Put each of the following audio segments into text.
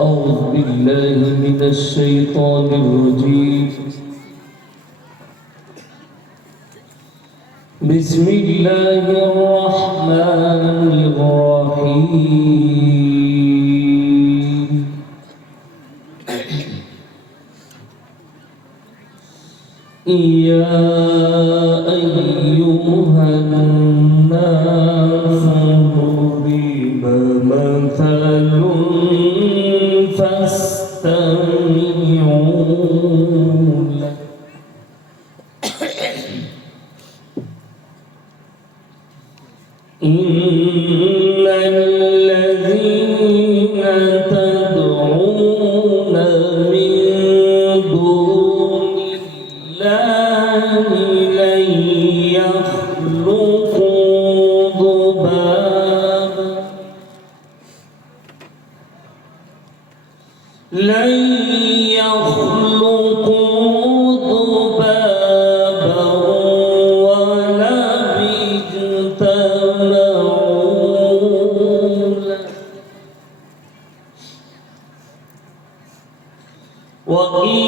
أعوذ بالله من الشيطان الرجيم. بسم الله الرحمن الرحيم. يا أيها الناس ضرب مثل فاستمعوا له إن الذين تدعون من دون الله لن يخلقوا ذبابا ولو اجتمعوا له وإن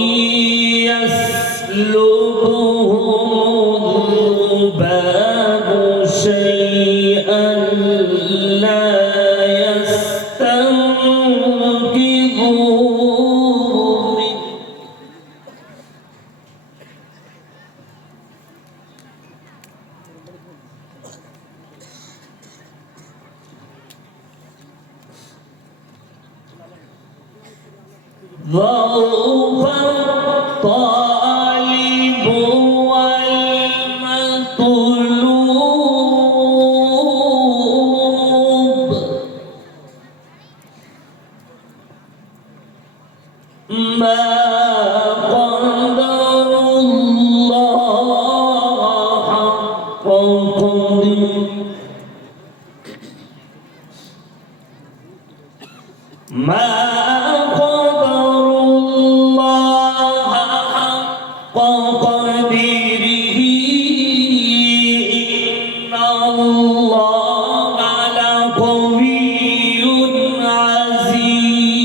يسلبهم الذباب شيئا لا يستنقذوه منه ضعف الطالب والمطلوب ما قدر الله حق قدره ما قدر الله حق قدره إن الله لقوي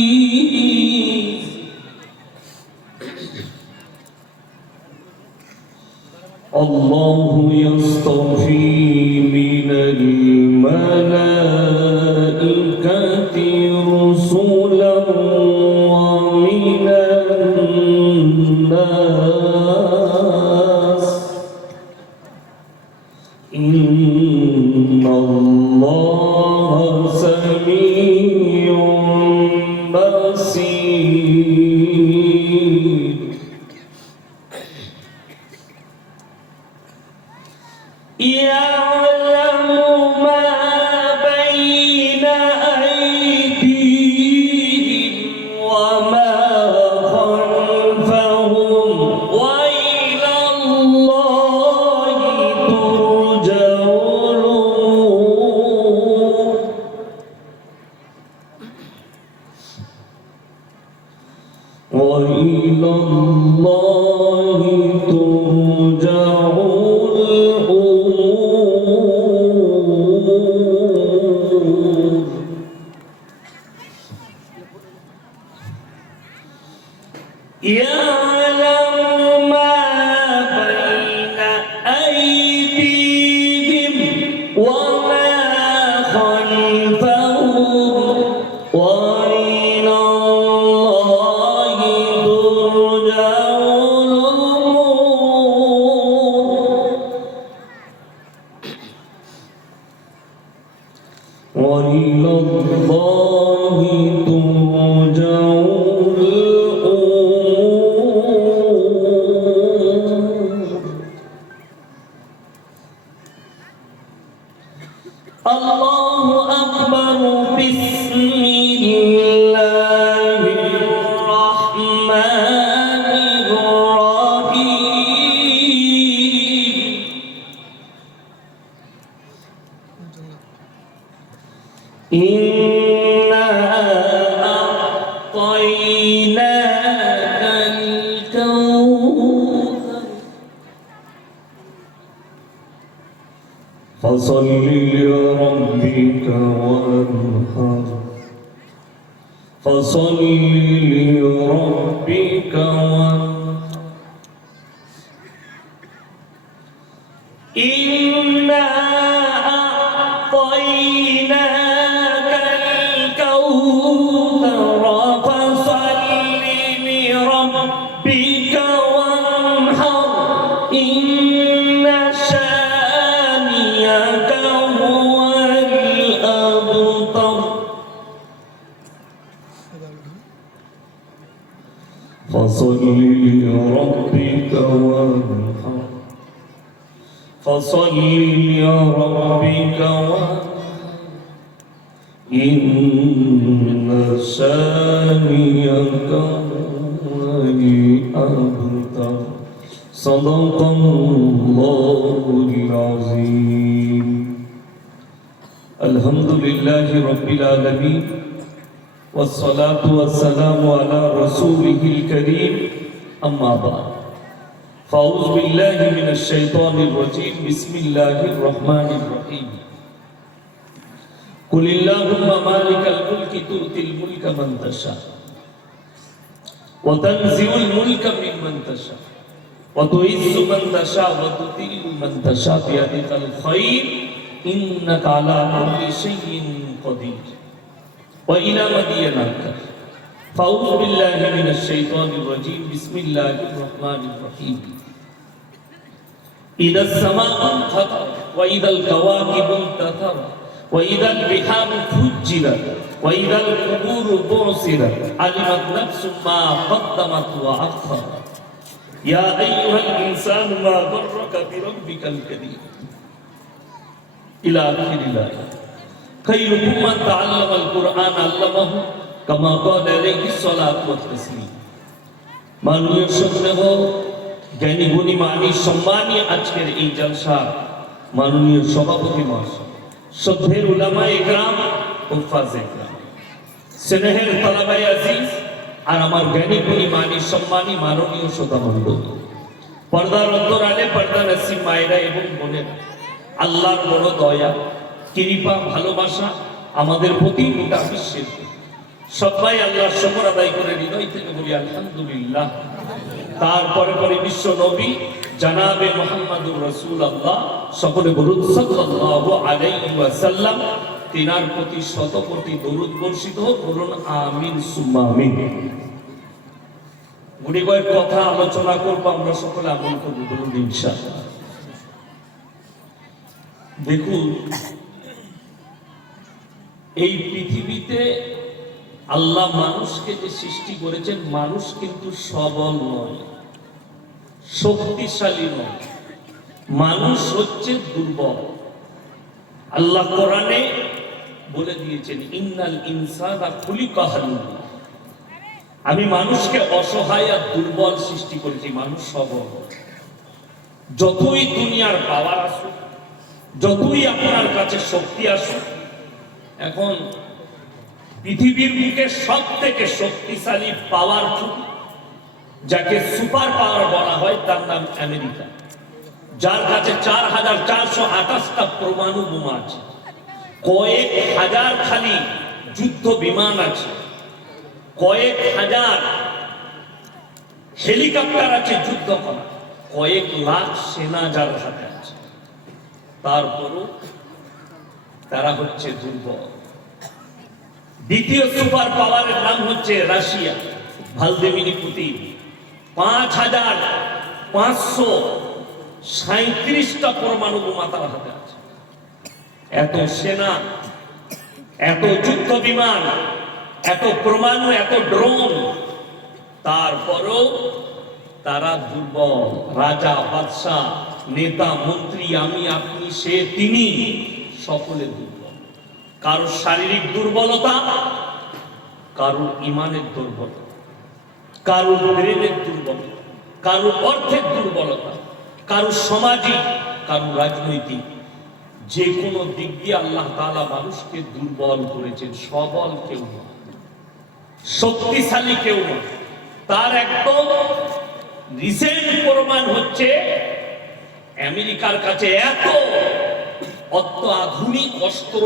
عزيز الله يصطفي من الملائكة رسلا ومن الناس إن الله سميع بصير يعلم ما بين أيديهم وما خلفهم وإلى الله ترجع الأمور وإلى الله ترجع يعلم ما بين أيديهم وما خلفهم وإلى الله ترجع الأمور وإلى الله ترجع الله أكبر بسم الله الرحمن الرحيم إنا أعطيناك الكوثر فصل لربك وانحر فصل لربك وانحر إنا أعطيناك الكوثر فصل لربك وانحر إن شانئك هو الأبتر فصل لربك وانحر فصل لربك وانحر إن شانئك هو الأبتر صدق الله العظيم الحمد لله رب العالمين والصلاة والسلام على رسوله الكريم أما بعد فأعوذ بالله من الشيطان الرجيم بسم الله الرحمن الرحيم قل اللهم مالك الملك تؤتي الملك من تشاء وتنزع الملك ممن تشاء وتعز من تشاء وتذل من تشاء بيدك الخير إنك على كل شيء قدير وإلى مدين فأعوذ بالله من الشيطان الرجيم بسم الله الرحمن الرحيم إذا السماء انفطرت وإذا الكواكب انتثرت وإذا البحار فجرت وإذا القبور بعثرت علمت نفس ما قدمت وأخرت يا أيها الإنسان ما غرك بربك الكريم إلى آخر الآية خيركم من تعلم القرآن علمه كما قال عليه الصلاة والتسليم মাননীয় শ্রদ্ধেয় জ্ঞানী গুণী মানী সম্মানী আজকের এই জলসার মাননীয় সভাপতি মহাশয় শ্রদ্ধের উলামায়ে ইকরাম হুফাজে ইকরাম স্নেহের তালাবায়ে আজিজ আর আমার জ্ঞানী গুণী মানী সম্মানী মাননীয় শ্রোতামণ্ডলী পর্দার অন্তরালে পর্দা নসিব মায়েরা এবং বোনেরা আল্লাহর বড় দয়া কৃপা ভালোবাসা আমাদের প্রতি গোটা বিশ্বের সবাই আল্লাহর শুকর আদায় করে হৃদয় থেকে বলি আলহামদুলিল্লাহ তারপরে পরে বিশ্ব নবী জনাবে মুহাম্মদুর রাসূলুল্লাহ সকলে বলুন সাল্লাল্লাহু আলাইহি ওয়াসাল্লাম তিনার প্রতি শত কোটি দরুদ বর্ষিত হোক বলুন আমিন সুম্মা আমিন গুটি কয়েক কথা আলোচনা করব আমরা সকলে আমল করব বলুন ইনশাআল্লাহ দেখুন এই পৃথিবীতে আল্লাহ মানুষকে যে সৃষ্টি করেছেন মানুষ কিন্তু সবল নয় শক্তিশালী নয় মানুষ হচ্ছে দুর্বল আল্লাহ কোরআনে বলে দিয়েছেন ইন্নাল ইনসানা খুলিকা হালুয়া আমি মানুষকে অসহায় আর দুর্বল সৃষ্টি করেছি মানুষ সবল যতই দুনিয়ার পাওয়ার আসুক যতই আপনার কাছে শক্তি আসুক এখন পৃথিবীর বুকে সবথেকে শক্তিশালী পাওয়ারফুল যাকে সুপার পাওয়ার বলা হয় তার নাম আমেরিকা যার কাছে ৪,৪২৮টা পরমাণু বোমা আছে কয়েক হাজার খালি যুদ্ধ বিমান আছে কয়েক হাজার হেলিকপ্টার আছে যুদ্ধ করা কয়েক লাখ সেনা যার হাতে আছে তারপরও তারা হচ্ছে দুর্বল দ্বিতীয় সুপার পাওয়ারের নাম হচ্ছে রাশিয়া ভ্লাদিমির পুতিন ৫,৫৩৭টা পরমাণু বোমা তার হাতে আছে এত সেনা এত যুদ্ধ বিমান এত পরমাণু এত ড্রোন তারপরও তারা দুর্বল রাজা বাদশাহ নেতা মন্ত্রী আমি আপনি সে তিনি সকলে দুর্বল কারো শারীরিক দুর্বলতা কারো ঈমানের দুর্বলতা কারো ব্রেনের দুর্বলতা কারো অর্থের দুর্বলতা কারো সামাজিক কারো রাজনৈতিক যে কোনো দিক দিয়ে আল্লাহ তাআলা মানুষকে দুর্বল করেছেন সবল কেউ না শক্তিশালী কেউ না তার একদম রিসেন্ট প্রমাণ হচ্ছে আমেরিকার কাছে এত অত্যাধুনিক অস্ত্র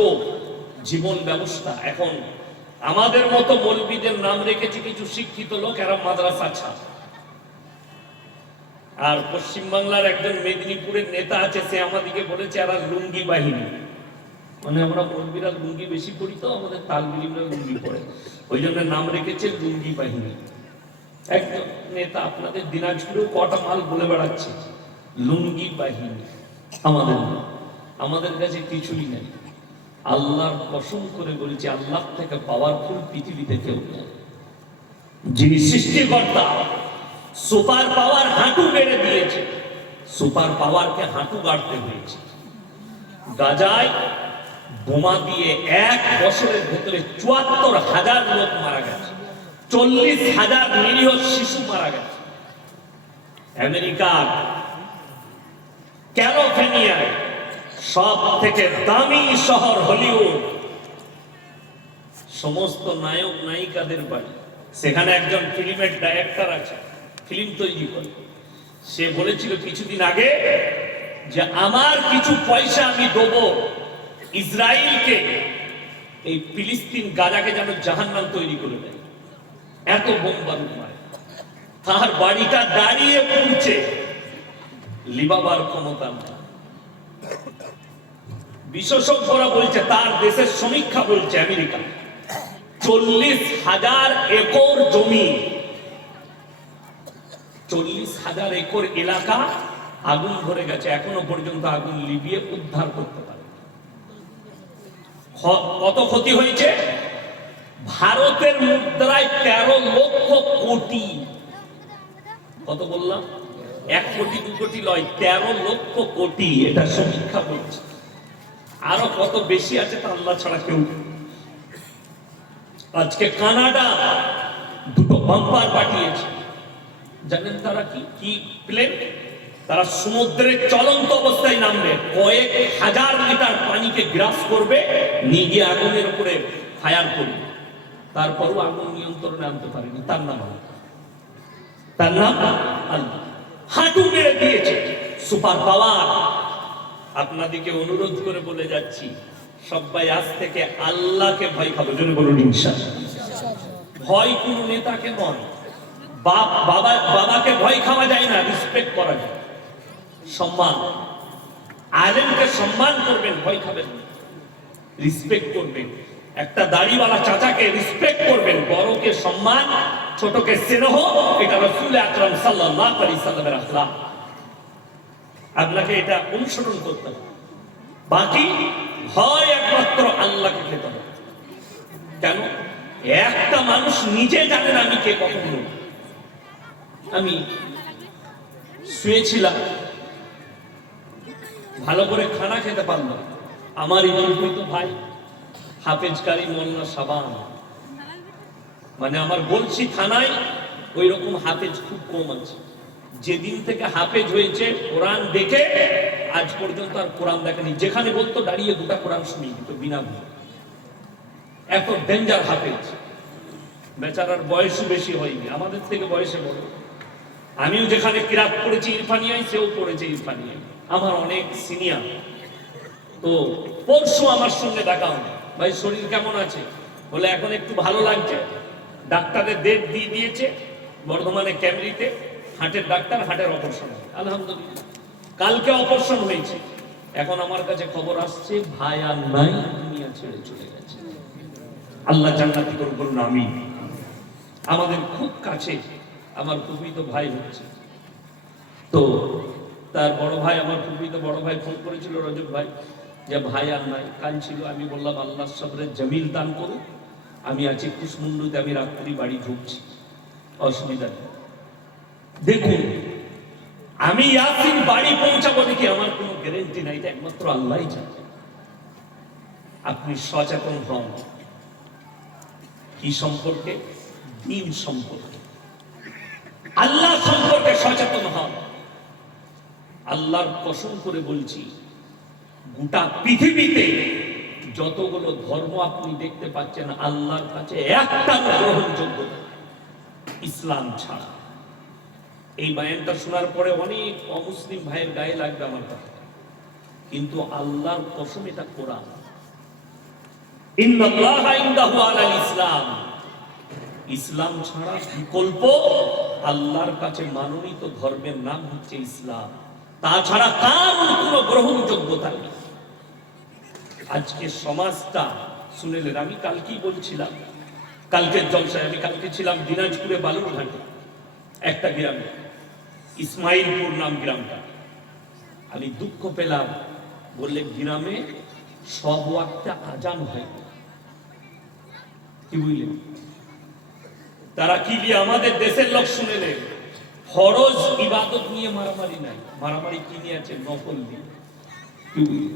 জীবন ব্যবস্থা। এখন আমাদের মতো মৌলবীদের নাম রেখেছে কিছু শিক্ষিত লোক, এরা মাদ্রাসা ছাত্র। আর পশ্চিমবাংলার একজন মেদিনীপুরের নেতা আছে, সে আমাদেরকে বলেছে এরা লুঙ্গি বাহিনী। মানে আমরা মৌলবীরা লুঙ্গি বেশি পড়ি, তো আমাদের তালবিলিমরা লুঙ্গি পড়ে, ওই জন্য নাম রেখেছে লুঙ্গি বাহিনী। একজন নেতা আপনাদের দিনাজপুরেও কটা মাল বলে বেড়াচ্ছে লুঙ্গি বাহিনী। আমাদের কাছে কিছুই নেই। আল্লাহর কসম করে বলছি, আল্লাহ থেকে পাওয়ারফুল পৃথিবীতে কেউ নেই। যিনি সৃষ্টিকর্তা, সুপার পাওয়ার হাঁটু বেড়ে দিয়েছে, সুপার পাওয়ারকে হাঁটু গাড়তে হয়েছে। গাজায় বোমা দিয়ে 1 বছরের ভেতরে ৭৪,০০০ লোক মারা গেছে, ৪০,০০০ নিরীহ শিশু মারা গেছে। আমেরিকার ক্যালিফোর্নিয়ায় সব থেকে দামি শহর হলিউড, সমস্ত নায়ক নায়িকাদের বাড়ি। সেখানে একজন ফিল্মের ডাইরেক্টর আছে, ফিল্ম তৈরি করে। সে বলেছিল কিছুদিন আগে যে আমার কিছু পয়সা আমি দেবো ইসরায়েলকে, এই ফিলিস্তিন গাজাকে যেন জাহান্নাম তৈরি করে দেয়, এত বোম বারুদ মারে। তার বাড়িটা দাঁড়িয়ে পড়ছে, লিবাবার ক্ষমতা না। বিশেষজ্ঞরা বলছে, তার দেশের সমীক্ষা বলছে আমেরিকা ৪০,০০০ একর জমি, ৪০,০০০ একর এলাকা আগুন ধরে গেছে। এখনো পর্যন্ত আগুন লিভিয়ে উদ্ধার করতে পারে। কত ক্ষতি হয়েছে? ভারতের মুদ্রায় ১৩ লক্ষ কোটি। কত বললাম? ১ কোটি ২ কোটি নয়, ১৩ লক্ষ কোটি, এটা সমীক্ষা বলছে। আরো কত বেশি আছে তা আল্লাহ ছাড়া কেউ। আজকে কানাডা 2টো বাম্পার পাঠিয়েছে, জানেন তারা কি কি প্লেন? তারা সমুদ্রের চলন্ত অবস্থায় নামবে, কয়েক হাজার লিটার পানিকে গ্রাস করবে, নিয়ে আগুনের উপরে ফায়ার করবে, তারপরও আগুন নিয়ন্ত্রণে আনতে পারেনি। তার নাম আল্লাহ। হাঁটু মেরে দিয়েছে, সুপার পাওয়ার। আপনাদেরকে অনুরোধ করে বলে যাচ্ছি, সবাই আজ থেকে আল্লাহকে ভয় খাবো। জন্য বলুন ইনশাআল্লাহ। ভয় কোন নেতাকে নয়, বাবাকে ভয় খাওয়া যায় না, রিসপেক্ট করা যায়। সম্মান, আলেমকে সম্মান করবেন, ভয় খাবেন না, রিসপেক্ট করবেন। একটা দাড়িওয়ালা চাচাকে রিসপেক্ট করবেন, বড়কে সম্মান, ছোটকে স্নেহ। এটা রাসূল আকরাম সাল্লাল্লাহু আলাইহি সাল্লামের আখলাক। আপনাকে এটা অনুসরণ করতে হবে। বাকি ভয় একমাত্র আল্লাহকে খেতে হবে। কেন? একটা মানুষ নিজে জানেন আমি কে কখন। আমি শুয়েছিলাম, ভালো করে খানা খেতে পারলাম। আমার ইমামতো ভাই হাফেজ কারি মোল্লা সাবান, মানে আমার বলছি থানায় ওই রকম হাফেজ খুব কম আছে। যেদিন থেকে হাফেজ হয়েছে কোরআন দেখে আজ পর্যন্ত আর কোরআন দেখেনি। যেখানে বলতো দাঁড়িয়ে গোটা কোরআন শুনিয়ে দিত বিনা ভুল। এত ডেঞ্জার হাফেজ। বেচারার বয়সও বেশি হয়নি, আমাদের থেকে বয়সে বড়। আমিও যেখানে কিরাত পড়েছি ইরফানিয়ায়, সেও পড়েছে ইরফানিয়ায়, আমার অনেক সিনিয়র। তো পরশু আমার সঙ্গে দেখা হলো, ভাই শরীর কেমন আছে? বলে এখন একটু ভালো লাগছে, ডাক্তারের ডেট দিয়ে দিয়েছে বর্ধমানে ক্যামরিতে, হার্টের ডাক্তার, হার্টের অপারেশন। আলহামদুলিল্লাহ, কালকে অপারেশন হয়েছে। এখন আমার কাছে খবর আসছে ভাই আর নাই, দুনিয়া ছেড়ে চলে গেছে। আল্লাহ জান্নাতি করুন, বলুন আমিন। আমাদের খুব কাছে আমার ফুফিত ভাই হচ্ছে, তো তার বড় ভাই, আমার ফুফিত বড় ভাই ফোন করেছিল রজব ভাই, যে ভাই আর নাই, কাঁদছিল। আমি বললাম আল্লাহ সবরের জমিল দান করুন, আমি আছি কুশমুন্ডুতে, আমি রাত্রি বাড়ি ঢুকছি, অসুবিধা নেই। দেখুন, আমি ইয়াসিন বাড়ি পৌঁছাবো নাকি আমার কোনো গ্যারেন্টি নাই, এটা একমাত্র আল্লাহই জানে। আপনি সচেতন হন। কি সম্পর্কে? দিন সম্পর্কে, আল্লাহ সম্পর্কে সচেতন হন। আল্লাহর কসম করে বলছি, গোটা পৃথিবীতে যতগুলো ধর্ম আপনি দেখতে পাচ্ছেন, আল্লাহর কাছে একটা গ্রহণযোগ্য ইসলাম ছাড়া। এই বায়ানটা শোনার পরে অনেক অমুসলিম ভাইয়ের গায়ে লাগবে আমার কথা, কিন্তু আল্লাহর কসম এটা কোরআন। ইন্নাল্লাহা ইনদাহু আলাল ইসলাম, ইসলাম ছাড়া বিকল্প আল্লাহর কাছে মানোনীত ধর্মের নাম হচ্ছে ইসলাম, তাছাড়া কারোর কোনো গ্রহণযোগ্যতা নেই। আজকে সমাজটা শুনেলেন, আমি কালকেই বলছিলাম, কালকের জলসায় আমি কালকে ছিলাম দিনাজপুরে বালুরঘাটে একটা গ্রামে, ইসমাইলপুর নাম গ্রামটা। আমি দুঃখ পেলাম, বললে গ্রামে সব ওয়াক্তে আজান হয়। কি বুঝলেন? তারা কি দিয়ে আমাদের দেশের লোক শুনেলেন, ফরজ ইবাদত নিয়ে মারামারি নাই, মারামারি কি নিয়ে আছে? নকল দিয়ে। কি বুঝলেন?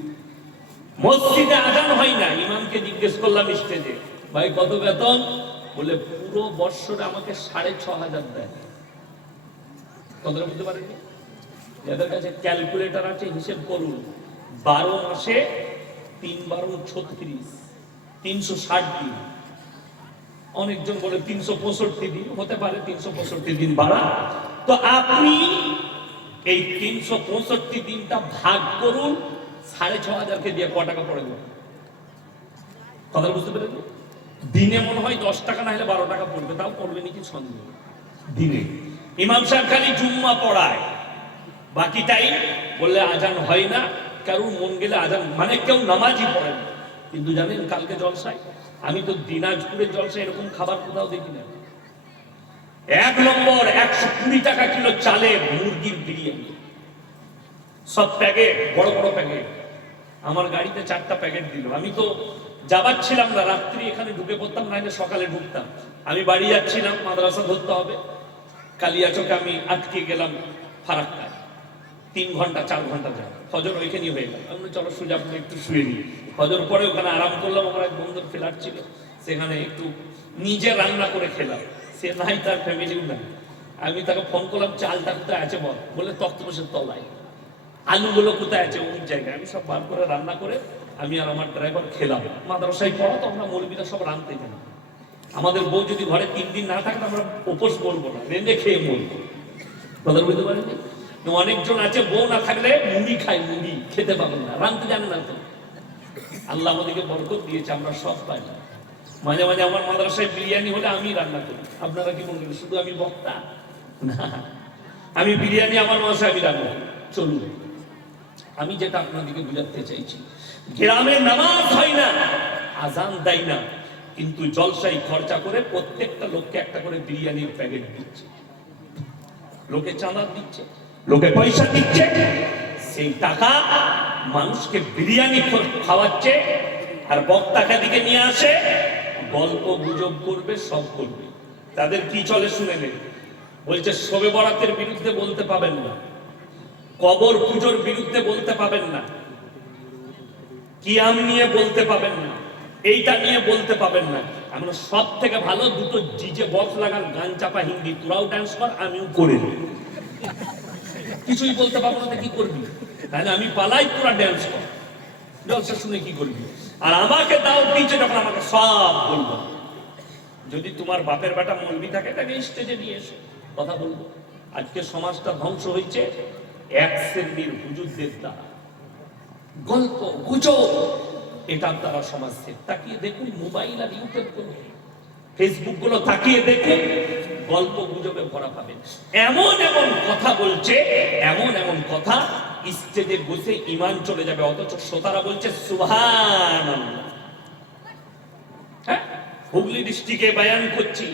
মসজিদে আজান হয় না, ইমামকে জিজ্ঞেস করলাম স্টেজে, ভাই কত বেতন? বলে পুরো বৎসরে আমাকে 6,500 দেয়। কথাটা বুঝতে পারেনি? যাদের কাছে ক্যালকুলেটর আছে হিসেব করুন, 12 মাসে 3 12 36, 360 দিন। অনেকজন বলে 365 দিন, হতে পারে 365 দিন বাড়া। তো আপনি এই 365 দিনটা ভাগ করুন 6,500 দিয়ে, ক টাকা পড়ে যাবে? কথা বুঝতে পেরেছেন? দিনে মনে হয় 10 টাকা না হলে 12 টাকা পড়বে, তাও পড়বে নাকি সন্দেহ। দিনে ইমাম সাহেব খালি জুম্মা পড়ায়, বাকি টাইম বললে আজান হয় না, কারোর মন গেলে আজান, মানে কেউ নামাজই পড়ে না। কিন্তু জানেন কালকে জলসায়, আমি তো দিনাজপুরের জলসায় এরকম খাবার কোথাও দেখি না। 1 নম্বর 120 টাকা কিলো চালে মুরগির বিরিয়ানি, সব প্যাকেট, বড় বড় প্যাকেট। আমার গাড়িতে 4টা প্যাকেট দিল। আমি তো যাবার ছিলাম না, রাত্রি এখানে ঢুকে পড়তাম, নাহলে সকালে ঢুকতাম। আমি বাড়ি যাচ্ছিলাম, মাদ্রাসা ধরতে হবে, কালিয়াচকে আমি আটকে গেলাম ফারাক্কায়, 3 ঘন্টা 4 ঘন্টা যায়, ফজর ওইখানেই হয়ে গেল। আমি চলো সোজা একটু শুয়ে নিই। ফজর পরে ওখানে আরাম করলাম, আমার এক বন্ধুর ফ্ল্যাট ছিল, সেখানে একটু নিজে রান্না করে খেলাম। সে নাই, তার ফ্যামিলিও নাই। আমি তাকে ফোন করলাম, চালটা কোথায় আছে বল? বলে তক্তপোষের তলায়। আলুগুলো কোথায় আছে? অমুক জায়গায়। আমি সব বার করে রান্না করে আমি আর আমার ড্রাইভার খেলাম। মাদ্রাসায় পড়া তো আমরা মৌলবীরা সব রাঁধতে জানি। আমাদের বউ যদি ঘরে 3 দিন না থাকে, আমরা উপোস করবো না, রেঁধে খেয়ে মরবো। কথা বুঝতে পারেনি? অনেকজন আছে বউ না থাকলে মুড়ি খায়, মুড়ি খেতে পাবেন না, রাঁধতে জানে না। তো আল্লাহ আমাদেরকে বরকত দিয়েছে, আমরা সব পাই। মাঝে মাঝে আমার মাদ্রাসায় বিরিয়ানি হলে আমি রান্না করি। আপনারা কি মনে করেন শুধু আমি বক্তা? না, আমি বিরিয়ানি আমার মাদ্রাসায় আমি রান্না করি। চলুন, আমি যেটা আপনাদেরকে বুঝাতে চাইছি, গ্রামে নামাজ হয় না, আজান দেয় না, কিন্তু জলসাই খরচা করে প্রত্যেকটা লোককে একটা করে বিরিয়ানির প্যাকেট দিচ্ছে, লোকে চাঁদা দিচ্ছে, লোকে পয়সা দিচ্ছে, সেই টাকা মানুষকে বিরিয়ানি খাওয়াচ্ছে, আর বক্তাকে দিকে নিয়ে আসে, গল্প গুজব করবে, সব করবে। তাদের কি চলে শুনে নেই। বলছে শবে বরাতের বিরুদ্ধে বলতে পাবেন না, কবর পুজোর বিরুদ্ধে বলতে পাবেন না, কিয়াম নিয়ে বলতে পাবেন না, এইটা নিয়ে বলতে পাবেন না। আমরা সব থেকে ভালো দুটো ডিজে বক্স লাগান, গান চাপা হিন্দি, তোরাও ডান্স কর, আমিও করে দিই। কিছুই বলতে পারবো না, কি করবি? তাহলে আমি পালাই, তোরা ডান্স কর। জলসা শুনে কি করবি? আর আমাকে দাও দিচ্ছে যখন, আমাকে সব বলবো। যদি তোমার বাপের বেটা মৌলবি থাকে, তাকে স্টেজে নিয়ে এসে কথা বলবো। আজকে সমাজটা ধ্বংস হয়েছে 1 শ্রেণীর হুজুরদের দ্বারা, গল্প গুজব এটার দ্বারা সমাজ থেকে। তাকিয়ে দেখুন মোবাইল আর ইউটিউব গুলো, ফেসবুক গুলো তাকিয়ে দেখুন, গল্প গুজবে ভরা পাবেন। এমন এমন কথা বলছে, এমন এমন কথা, স্টেজে বসে ঈমান চলে যাবে, অথচ শ্রোতারা বলছে সুবহানাল্লাহ। হ্যাঁ, হুগলি ডিস্ট্রিক্টে বয়ান করছি,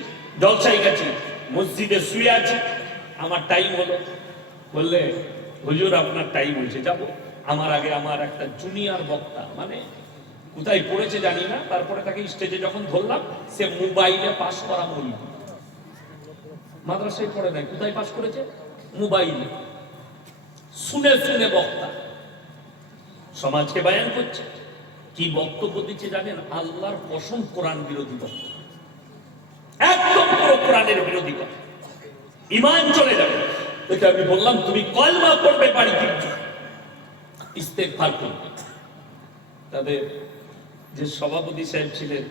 জলসায় গেছি, মসজিদে শুয়ে আছি, আমার টাইম হলো। বললে হুজুর আপনার টাইম হয়েছে, যাবো। আমার আগে আমার একটা জুনিয়র বক্তা, মানে কোথায় পড়েছে জানি না, তারপরে তাকে স্টেজে যখন ধরলাম, সে মোবাইলে পাস করা মৌলবি, মাদ্রাসায় পড়ে নাই, কোথায় পাস করেছে? মোবাইলে। শুনে শুনে বক্তা সমাজকে বয়ান করছে, কি বক্তব্য দিচ্ছে জানেন? আল্লাহর কসম, কোরআন বিরোধী বক্তব্য, একদম পুরো কোরআনের বিরোধী কথা, ঈমান চলে যাবে। দেখে আমি বললাম, তুমি কলমা পড়বে, বাড়ি ফিরবে, ইস্তেগফার করবে। তাদের যে সভাপতি সাহেব ছিলেন,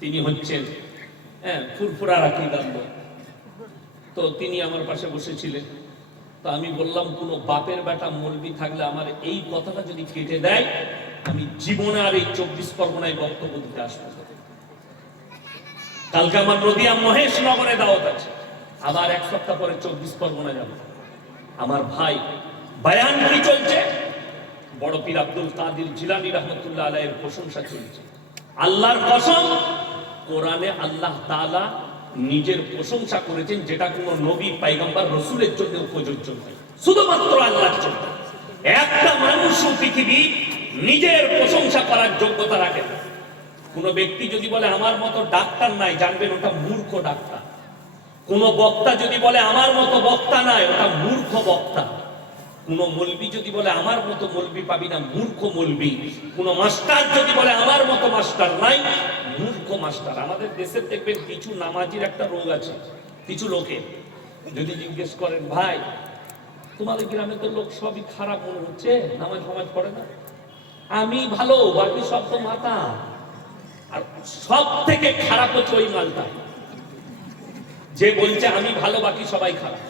তিনি হচ্ছেন ফুরফুরার আকীদার লোক। তো তিনি আমার পাশে বসেছিলেন। তো আমি বললাম কোনো বাপের বেটা মৌলবি থাকলে আমার এই কথাটা যদি কেটে দেয়, আমি জীবনে আর এই 24 পরগনায় বক্তব্য দিতে আসবো। কালকে আমার নদিয়া মহেশনগরে দাওয়াত আছে, আবার 1 সপ্তাহ পরে 24 পরগনা যাব। আমার ভাই বয়ান কি চলছে, বড় পীর আব্দুল কাদের জিলানী রহমতুল্লাহ আলাইহির প্রশংসা চলছে। আল্লাহর কসম, কোরআনে আল্লাহ তাআলা নিজের প্রশংসা করেছেন, যেটা কোনো নবী পয়গম্বর রাসূলের জন্য প্রযোজ্য নয়, শুধুমাত্র আল্লাহর জন্য। একটা মানুষও পৃথিবী নিজের প্রশংসা করার যোগ্যতা রাখে না। কোন ব্যক্তি যদি বলে আমার মতো ডাক্তার নাই, জানবেন ওটা মূর্খ ডাক্তার। কোন বক্তা যদি বলে আমার মতো বক্তা নাই, ওটা মূর্খ বক্তা। কোন মৌলবি যদি বলে আমার মতো মৌলবি পাবি না, মূর্খ মৌলবি। কোন মাস্টার যদি বলে আমার মতো মাস্টার নাই, মূর্খ মাস্টার। আমাদের দেশের দেখবেন কিছু নামাজির একটা রোগ আছে, কিছু লোকে যদি জিজ্ঞেস করেন ভাই তোমাদের গ্রামে তো লোক সবই খারাপ মনে হচ্ছে, নামাজ ফামাজ পড়ে না, আমি ভালো বাকি সব তো মাথা। আর সব থেকে খারাপ হচ্ছে ওই মালটা যে বলছে আমি ভালো বাকি সবাই খারাপ।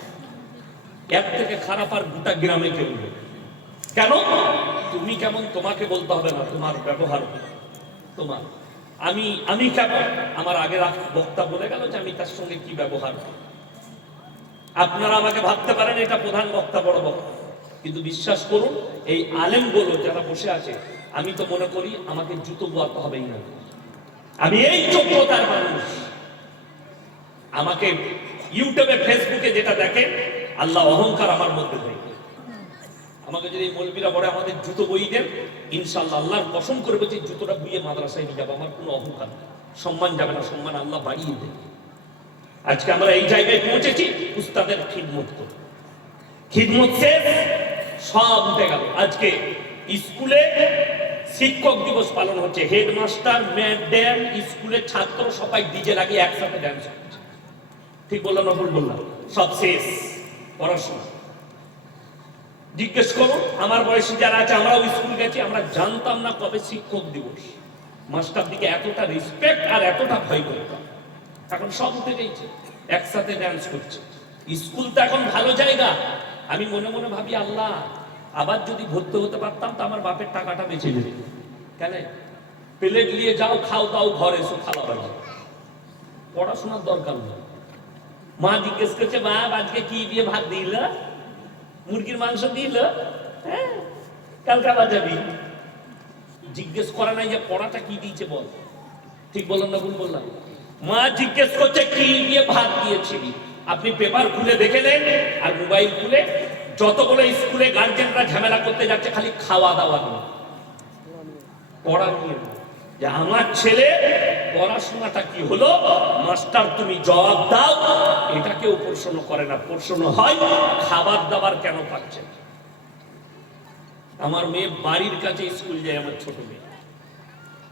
এর থেকে খারাপ আর গোটা গ্রামে কেউ নেই। কেন? তুমি কেমন তোমাকে বলতে হবে না, তোমার ব্যবহার তোমার। আমি কেমন আমার আগের বক্তা বলে গেল যে আমি তার সঙ্গে কি ব্যবহার। আপনারা আমাকে ভাবতে পারেন এটা প্রধান বক্তা, বড় বক্তা, কিন্তু বিশ্বাস করুন এই আলেমগুলো যারা বসে আছে, আমি তো মনে করি আমাকে জুতো বোয়াতে হবেই না। আমি এই যোগ্যতার মানুষ। আমাকে ইউটিউবে ফেসবুকে যেটা দেখেন, আল্লাহ অহংকার আমার মধ্যে নেই। আমাকে যদি মৌলবীরা বলে আমাদের জুতো বই দেন, ইনশাআল্লাহ আল্লাহর কসম করে বলছি জুতোটা বুইয়ে মাদ্রাসায় নিয়ে যাবো। আমার কোনো অহংকার, সম্মান যাবে না, সম্মান আল্লাহ বাড়িয়ে দেবে। আজকে আমরা এই জায়গায় পৌঁছেছি উস্তাদের খিদমত করে। খিদমত শেষ, সব উঠে গেল। আজকে স্কুলে শিক্ষক দিবস পালন হচ্ছে, হেডমাস্টার, ম্যাডাম, স্কুলের ছাত্র সবাই ডিজে লাগিয়ে একসাথে ডান্স করছে। ঠিক বললাম না ভুল বললাম? সব শেষ পড়াশোনা। জিজ্ঞেস করুন আমার বয়সী যারা আছে, আমরাও স্কুল গেছি, আমরা জানতাম না কবে শিক্ষক দিবস। মাস্টার দিকে এতটা রেসপেক্ট আর এতটা ভয় করতাম। এখন সব উঠে গেছে, একসাথে ডান্স করছে। স্কুল তো এখন ভালো জায়গা। আমি মনে মনে ভাবি আল্লাহ আবার যদি ভর্তি হতে পারতাম তো আমার বাপের টাকাটা বেঁচে যেত। কেন? প্লেট নিয়ে যাও, খাও দাও, ঘরে এসো থালা বাজে, পড়াশোনার দরকার নেই। মা জিজ্ঞেস করছে বাপ আজকে কি দিয়ে ভাত দিল? মুরগির মাংস দিল? হ্যাঁ, কালকে বাজাবি। জিজ্ঞেস করা নাই যে পড়াটা কি দিয়েছে বল। ঠিক বললাম না ভুল বললাম? মা জিজ্ঞেস করছে কি দিয়ে ভাত দিয়েছিলি। আপনি পেপার খুলে দেখে নেন আর মোবাইল খুলে যতগুলো স্কুলে গার্জেনরা ঝামেলা করতে যাচ্ছে খালি খাওয়া দাওয়া নিয়ে, পড়া নিয়ে। যে আমার ছেলে পড়াশোনাটা কি হলো, মাস্টার তুমি জবাব দাও। এটা কেউ প্রশ্ন করে না, প্রশ্ন হয় খাবার দাবার কেন পাচ্ছে। আমার মেয়ে বাড়ির কাছে স্কুল যায়, আমার ছোট মেয়ে।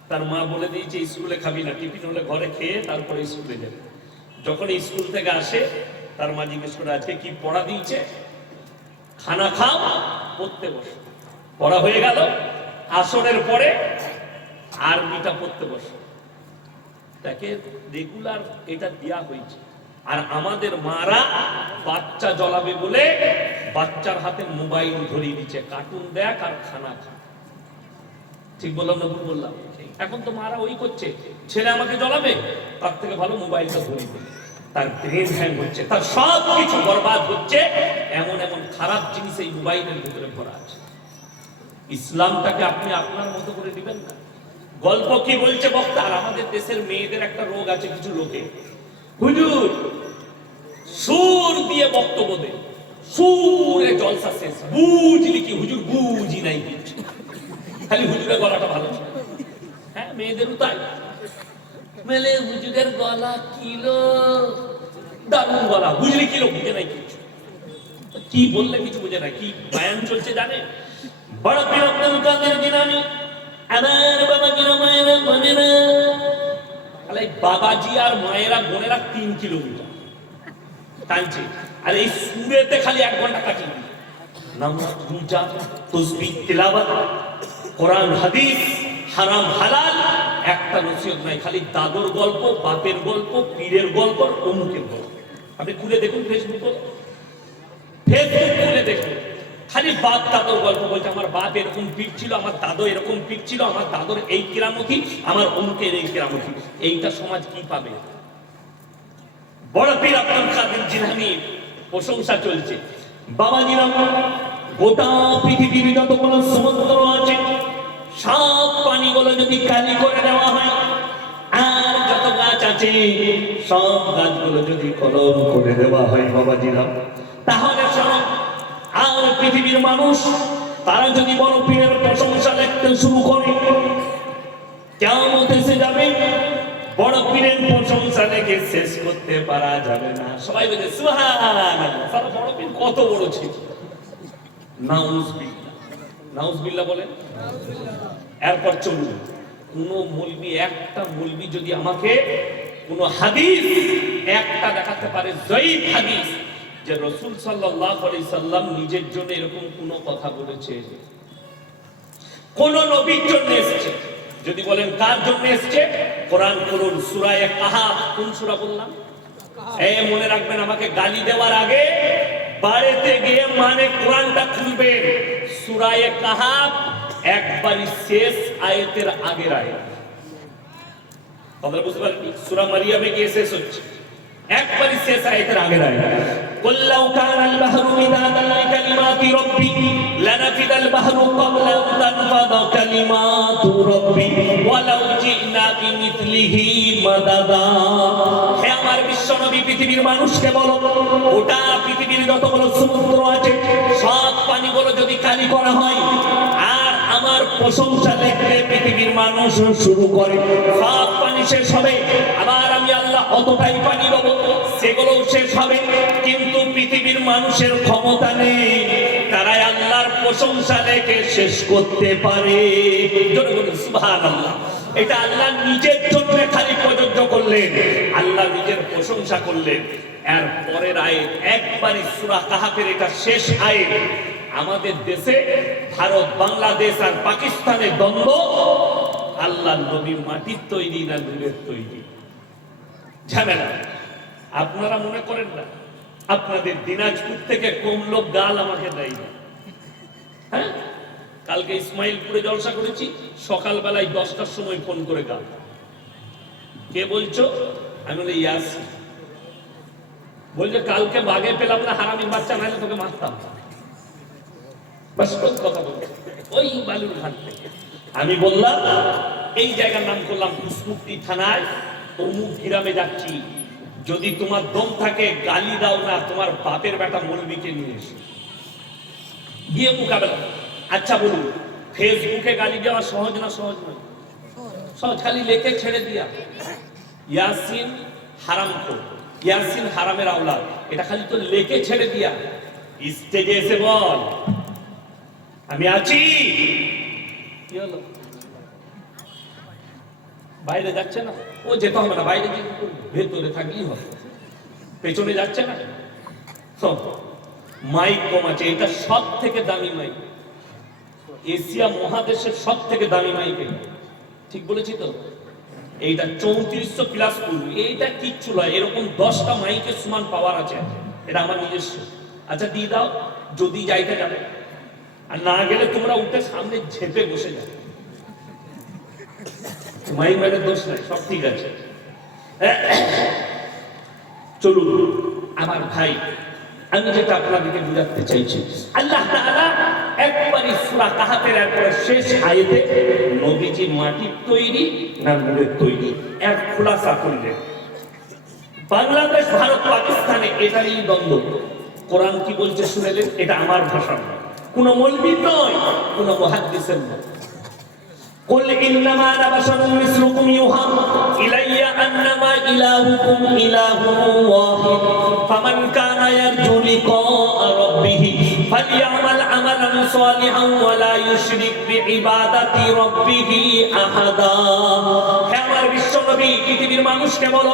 তার মা বলে দিয়েছে স্কুলে খাবি না, টিফিন হলে ঘরে খেয়ে তারপরে স্কুলে যাবে। যখন স্কুল থেকে আসে তার মা জিজ্ঞেস করে আজকে কি পড়া দিয়েছে, খানা খাও, পড়তে বসো। পড়া হয়ে গেল, আসরের পরে আরবিটা পড়তে বসো। তাকে রেগুলার এটা দেয়া হয়েছে। আর আমাদের মারা বাচ্চা জ্বলাবে বলে বাচ্চার হাতে মোবাইল ধরিয়ে দিচ্ছে, কার্টুন দেখ আর খানা খা। ঠিক বললাম না ভুল বললাম? এখন তো মারা ওই করছে, ছেলে আমাকে জ্বলাবে তার থেকে ভালো মোবাইলটা ধরিয়ে দেবে। তার ব্রেন হ্যাং হচ্ছে, তার সব কিছু বরবাদ হচ্ছে। এমন এমন খারাপ জিনিস এই মোবাইলের ভিতরে ভরা আছে। ইসলামটাকে আপনি আপনার মতো করে দিবেন না। গল্প কি বলছে বক্তা? আর আমাদের দেশের মেয়েদের একটা রোগ আছে, কিছু লোকে হুজুর সুর দিয়ে বক্তব্য দেয়, সুরে জলসা শেষ। বুঝলি কি হুজুর? বুঝি নাই কিছু, খালি হুজুরের গলাটা ভালো। হ্যাঁ, মেয়েদেরও তাই। মেলে হুজুরের গলা কিলো, দারুণ গলা, বুঝলি কিলো? বুঝে নাই কিছু। কি বললে কিছু বুঝে না। কি বায়ান চলছে জানে? বড় পীর আব্দুল কাদের জিলানী, আমার বাবাজির মায়েরা বোনেরা, বাবাজি আর মায়েরা বোনেরা 3 কিলোমিটার টানছে। আর এই সুরেতে খালি 1 ঘন্টা কাটিয়ে দিই। নামাজ, রোজা, তাসবিহ, তিলাওয়াত, কোরআন হাদিস, হারাম হালাল, একটা নসিহত নাই। খালি দাদুর গল্প, বাপের গল্প, পীরের গল্প, অমুকের গল্প। আপনি খুলে দেখুন ফেসবুকে, ফেসবুক খুলে দেখুন, খালি বাপ দাদুর গল্প বলছে, আমার বাপ এরকম পীর ছিল, আমার দাদু এরকম পীর ছিল, আমার দাদুর এই কেরামতি, আমার অমুকের এই কেরামতি। এইটা সমাজ কি পাবে? বড় পীর আব্দুল কাদের জিলানী প্রশংসা চলছে। বাবাজিরা, গোটা পৃথিবীর যতগুলো সমুদ্র আছে সব পানিগুলো যদি কালি করে দেওয়া হয়, আর যত গাছ আছে সব গাছগুলো যদি কলম করে দেওয়া হয় বাবাজিরা, তাহলে শোনো, আর পৃথিবীর মানুষ তারা যদি বড় পীরের প্রশংসা লিখতে শুরু করে, কিয়ামত এসে যাবে, বড় পীরের প্রশংসা লিখে শেষ করতে পারা যাবে না। সবাই বলে সুবহানাল্লাহ, সারা বড় পীর কত বড় ছিল। নাউজুবিল্লাহ, নাউজুবিল্লাহ বলেন। এরপর চলুন, কোন মৌলবি, একটা মৌলবি যদি আমাকে কোন হাদিস একটা দেখাতে পারে, যঈফ হাদিস, যে রাসূল সাল্লাল্লাহু আলাইহি সাল্লাম নিজের জন্য এরকম কোন কথা বলেছে, কোন নবীর জন্য এসেছে, যদি বলেন কার জন্য এসেছে, কোরআন খুলুন, সূরা কাহাফ। কোন সূরা বললাম? এই মনে রাখবেন, আমাকে গালি দেওয়ার আগে বাড়িতে গিয়ে মানে কোরআনটা খুলবেন। সূরা কাহাফ একবারই শেষ আয়াতের আগের আয়াত। কথা বুঝতে পারেন? সূরা মারিয়ামে গিয়ে শেষ হচ্ছে, একবারই শেষ আয়াতের আগের আয়াত। قل لو كان البحر مدادا لكلمات ربي لنفد البحر قبل أن تنفد كلمات ربي ولو جئنا بمثله مددا। হে আমার বিশ্বনবী, পৃথিবীর মানুষকে বলো, গোটা পৃথিবীর যতগুলো সমুদ্র আছে সব পানিগুলো যদি কালি করা হয়, আর আমার প্রশংসা দেখতে পৃথিবীর মানুষ শুরু করে, সব পানি শেষ হবে, আবার আমি আল্লাহ অতটাই পানি দেবো, সেগুলোও শেষ হবে, কিন্তু পৃথিবীর মানুষের ক্ষমতা নেই তারাই আল্লাহর প্রশংসা দেখে শেষ করতে পারে। জোরে বলুন সুবহানাল্লাহ। এটা আল্লাহ নিজের জন্য খালি প্রযোজ্য করলেন, আল্লাহ নিজের প্রশংসা করলেন। এর পরের আয়াত একবারই সূরা কাহাফের এটা শেষ আয়াত। আমাদের দেশে ভারত, বাংলাদেশ আর পাকিস্তানের দ্বন্দ্ব, আল্লাহ নবী মাটির তৈরি না নূরের তৈরি, ঝামেলা। আপনারা মনে করেন না আপনাদের দিনাজপুর থেকে কম লোক গাল আমাকে দেয় না? হ্যাঁ, কালকে ইসমাইলপুরে জলসা করেছি, সকালবেলায় 10টার সময় ফোন করে গাল, কে বলছো? আমি বলি ইয়াসিন। বলছে কালকে বাগে পেলাম না, হারামির বাচ্চা, নাহলে তোকে মারতাম। বাস কথা বলছে ওই বালুর ঘাট থেকে। আমি বললাম, এই জায়গার নাম করলাম কুসমুক্তি থানায়, অমুক গ্রামে যাচ্ছি, যদি তোমার দম থাকে গালি দাও না, তোমার বাপের বেটা মৌলবীকে নিয়ে এসো, গিয়ে মোকাবেলা। আচ্ছা বলুন, ফেসবুকে গালি দেওয়া সহজ না সহজ নয়? সহজ, খালি লেখে ছেড়ে দিয়া ইয়াসিন হারামখোর, ইয়াসিন হারামের আওলাদ, এটা খালি তো লেখে ছেড়ে দিয়া, স্টেজে এসে বল আমি আছি। কি হলো? বাইরে যাচ্ছে না, ও যেতে হবে না, বাইরে গিয়ে ভেতরে থাকলেই হবে, পেছনে যাচ্ছে না। সব মাইক কম আছে, এটা সব থেকে দামি মাইক, এশিয়া মহাদেশের সব থেকে দামি মাইক। ঠিক বলেছি তো? এইটা 3400 প্লাস করবো, এইটা কিচ্ছু নয়, এরকম 10টা মাইকের সমান পাওয়ার আছে, এটা আমার নিজস্ব। আচ্ছা দিয়ে দাও, যদি যাইতে যাবে, আর না গেলে তোমরা উঠে সামনে ঝেপে বসে যাবে, মাইক মাইকের দোষ নাই, সব ঠিক আছে। চলুন আমার ভাই, আমি যেটা আপনাদেরকে বুঝাতে চাইছি, আল্লাহ তাআলা একবারই সূরা কাহাফের একবারে শেষ আয়াতে নবীজি মাটির তৈরি না নূরের তৈরি এর খুলাসা করলেন। বাংলাদেশ, ভারত, পাকিস্তানে এটারই দ্বন্দ্ব। কোরআন কি বলছে শুনেলেন? এটা আমার ভাষা নয়, কোন মৌলবী নয়, কোন মুহাদ্দিসের নয়। قل إنما أنا بشر مثلكم يوحى إلي أنما إلهكم إله واحد فمن كان يرجو لقاء ربه فليعمل عملا صالحا ولا يشرك بعبادة ربه أحدا। হে আমার বিশ্বনবী, পৃথিবীর মানুষকে বলো,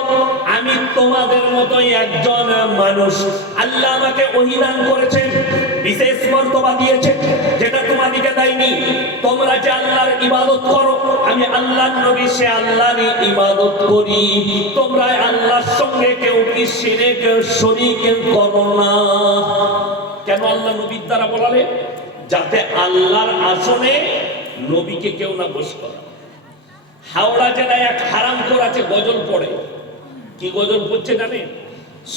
আমি তোমাদের মতোই একজন মানুষ। আল্লাহ আমাকে ওহী দান করেছেন, বিশেষ মর্তবা দিয়েছেন যেটা তোমাদেরকে দেয়নি। তোমরা যে আল্লাহর ইবাদত করো, আমি আল্লাহর নবী সে আল্লাহরই ইবাদত করি। তোমরা আল্লাহর সঙ্গে কেউ কি শিরক শরীক করো না। কেন আল্লাহ নবীর দ্বারা বলালে? যাতে আল্লাহর আসনে নবীকে কেউ না বস করে। হাওড়া জেলায় এক হারামখোর আছে, গজল পড়ে। কি গজল পড়ছে জানেন?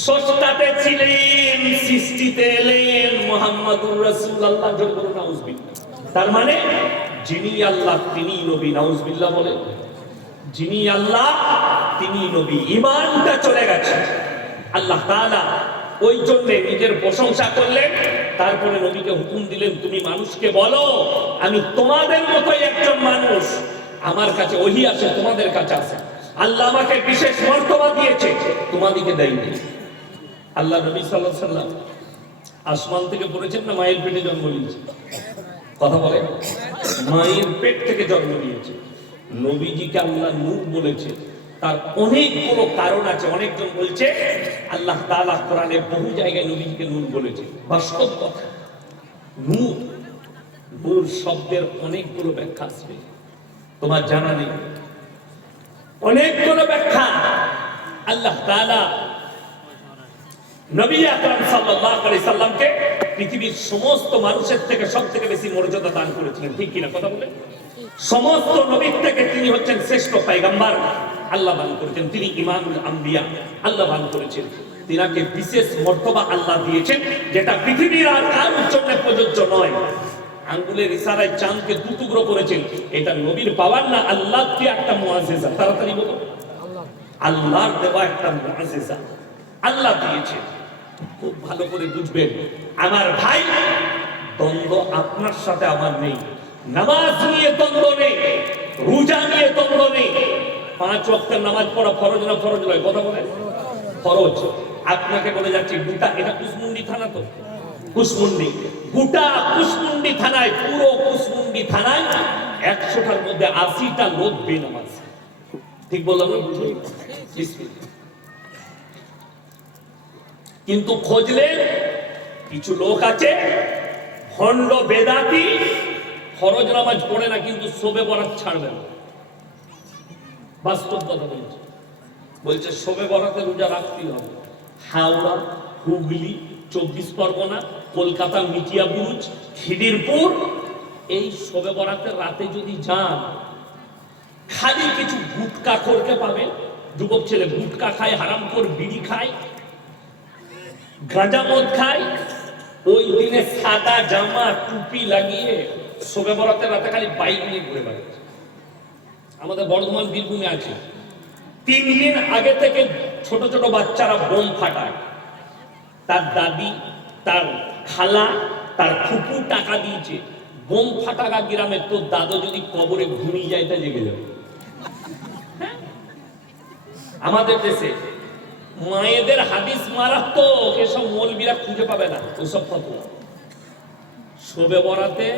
সস্তাতে ছিলেন, সৃষ্টিতে এলেন, মুহাম্মাদুর রাসূলুল্লাহ। জোরে বলুন নাউজুবিল্লাহ। তার মানে যিনি আল্লাহ তিনি নবী। নাউজুবিল্লাহ বলেন। যিনি আল্লাহ তিনি নবী। ঈমানটা চলে গেছে। আল্লাহ তাআলা ওই জন্য নিজের প্রশংসা করলেন, তারপরে নবীকে হুকুম দিলেন, তুমি মানুষকে বলো আমি তোমাদের মতোই একজন মানুষ, আমার কাছে ওহী আসে, তোমাদের কাছে আসে। আল্লাহ আমাকে বিশেষ মর্তবা দিয়েছে, তোমাদেরকে দেয়নি। আল্লাহ নবী সাল্লাল্লাহু আলাইহি ওয়াসাল্লাম আসমান থেকে পড়েছেন না মায়ের পেটে জন্ম নিয়েছে? কথা বলে, মায়ের পেট থেকে জন্ম নিয়েছে। নবীজিকে আল্লাহ নূর বলেছে, তার অনেকগুলো কারণ আছে। অনেকজন বলছে আল্লাহ তাআলা কোরআনে বহু জায়গায় নবীজিকে নূর বলেছে। বাস্তব কথা, নূর নূর শব্দের অনেকগুলো ব্যাখ্যা আসবে, তোমার জানা নেই। অনেকগুলো ব্যাখ্যা। আল্লাহ তাআলা নবী আকরাম সাল্লাল্লাহু আলাইহি সাল্লামকে পৃথিবীর সমস্ত মানুষের থেকে সবথেকে বেশি মর্যাদা দান করেছিলেন, ঠিক কিনা কথা বলে? সমস্ত নবীর থেকে তিনি হচ্ছেন শ্রেষ্ঠ পয়গম্বর, আল্লাহ দান করেছেন। তিনি ইমামুল আম্বিয়া, আল্লাহ দান করেছেন। তিনাকে বিশেষ মর্তবা আল্লাহ দিয়েছেন, যেটা পৃথিবীর আর কারোর জন্য প্রযোজ্য নয়। আঙ্গুলের ইশারায় চাঁদকে দু টুকরো করেছেন, এটা নবীর পাওয়ার না, আল্লাহর দেওয়া একটা মুআজিজা। তাড়াতাড়ি বলো, আল্লাহর দেওয়া একটা মুআজিজা আল্লাহ দিয়েছেন। খুব ভালো করে বুঝবেন আমার ভাই, দ্বন্দ্ব আপনার সাথে আমার নেই। নামাজ নিয়ে দ্বন্দ্ব নেই, রোজা নিয়ে দ্বন্দ্ব নেই। 5 ওয়াক্তের নামাজ পড়া ফরজ না ফরজ নয়? কথা বলেন, ফরজ। আপনাকে বলে যাচ্ছি, গোটা এটা কুসমুন্ডি থানা, তো কুসমুন্ডি, গোটা কুসমুন্ডি থানায়, পুরো কুসমুন্ডি থানায় 100টার মধ্যে 80টা লোক বেনামাজ। ঠিক বললাম না? কিন্তু খোঁজলে কিছু লোক আছে ভণ্ড বেদাতি, ফরজ নামাজ পড়ে না কিন্তু শবে বরাত ছাড়বে না। বাস্তব কথা বলছে, বলছে শবে বরাতে রোজা রাখতেই হবে। হাওড়া, হুগলি, 24 পরগনা, কলকাতা, মিঠিয়াবুরুজ, খিদিরপুর, এই শবে বরাতের রাতে যদি যান, খালি কিছু গুটকা খোরকে পাবেন। যুবক ছেলে গুটকা খায়, হারামখোর বিড়ি খায়, গাঁজা মদ খায়। ওই দিনে সাদা জামা টুপি লাগিয়ে শবে বরাতের রাতে খালি বাইক নিয়ে ঘুরে বেড়াচ্ছে। আমাদের বর্ধমান বীরভূমে আছে, 3 দিন আগে থেকে ছোট ছোট বাচ্চারা বোম ফাটায়। তার দাদি, তার খালা, তার ফুপু টাকা দিয়েছে। বোম ফাটাকা গ্রামে তোর দাদু যদি কবরে ঘুমিয়ে যায় তা জেগে যাবে। আমাদের দেশে মায়েদের হাদিস মারাত্মক, এসব মৌলবীরা খুঁজে পাবে না ওসব ফতোয়া। শবে বরাতে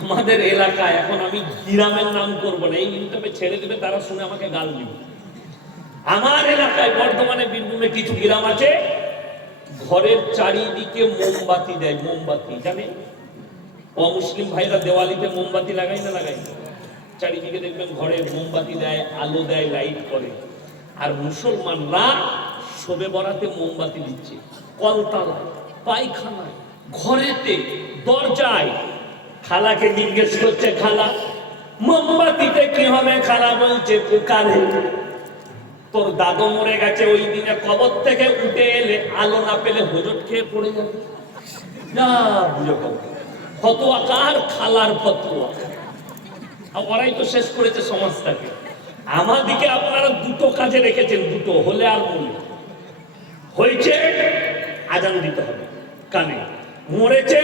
আমাদের এলাকায়, এখন আমি গ্রামের নাম করবো না, এই ইউটিউবে ছেড়ে দেবে, তারা শুনে আমাকে গাল দিবে। আমার এলাকায় বর্ধমানে বীরভূমে কিছু গ্রাম আছে, ঘরের চারিদিকে মোমবাতি দেয়। মোমবাতি জানেন? অমুসলিম ভাইরা দেওয়ালিতে মোমবাতি লাগাই না লাগাই? চারিদিকে দেখবেন ঘরে মোমবাতি দেয়, আলো দেয়, লাইট করে। আর মুসলমানরা শবে বরাতে মোমবাতি দিচ্ছে কলতলায়, পায়খানায়, ঘরেতে, দরজায়। খালাকে জিজ্ঞেস করছে, খালা মোমবাতিতে কি হবে? খালা বলছে, পুকারে তোর দাদু মরে গেছে, ওই দিনে কবর থেকে উঠে এলে আলো না পেলে হোঁচট খেয়ে পড়ে যাবে। না বুঝে ফতোয়া কার? খালার ফতোয়া। ওরাই তো শেষ করেছে সমাজটাকে। আমাদিকে আপনারা দুটো কাজে রেখেছেন, দুটো হলে আর বলে হয়েছে আজান দিতে হবে কানে, মরেছে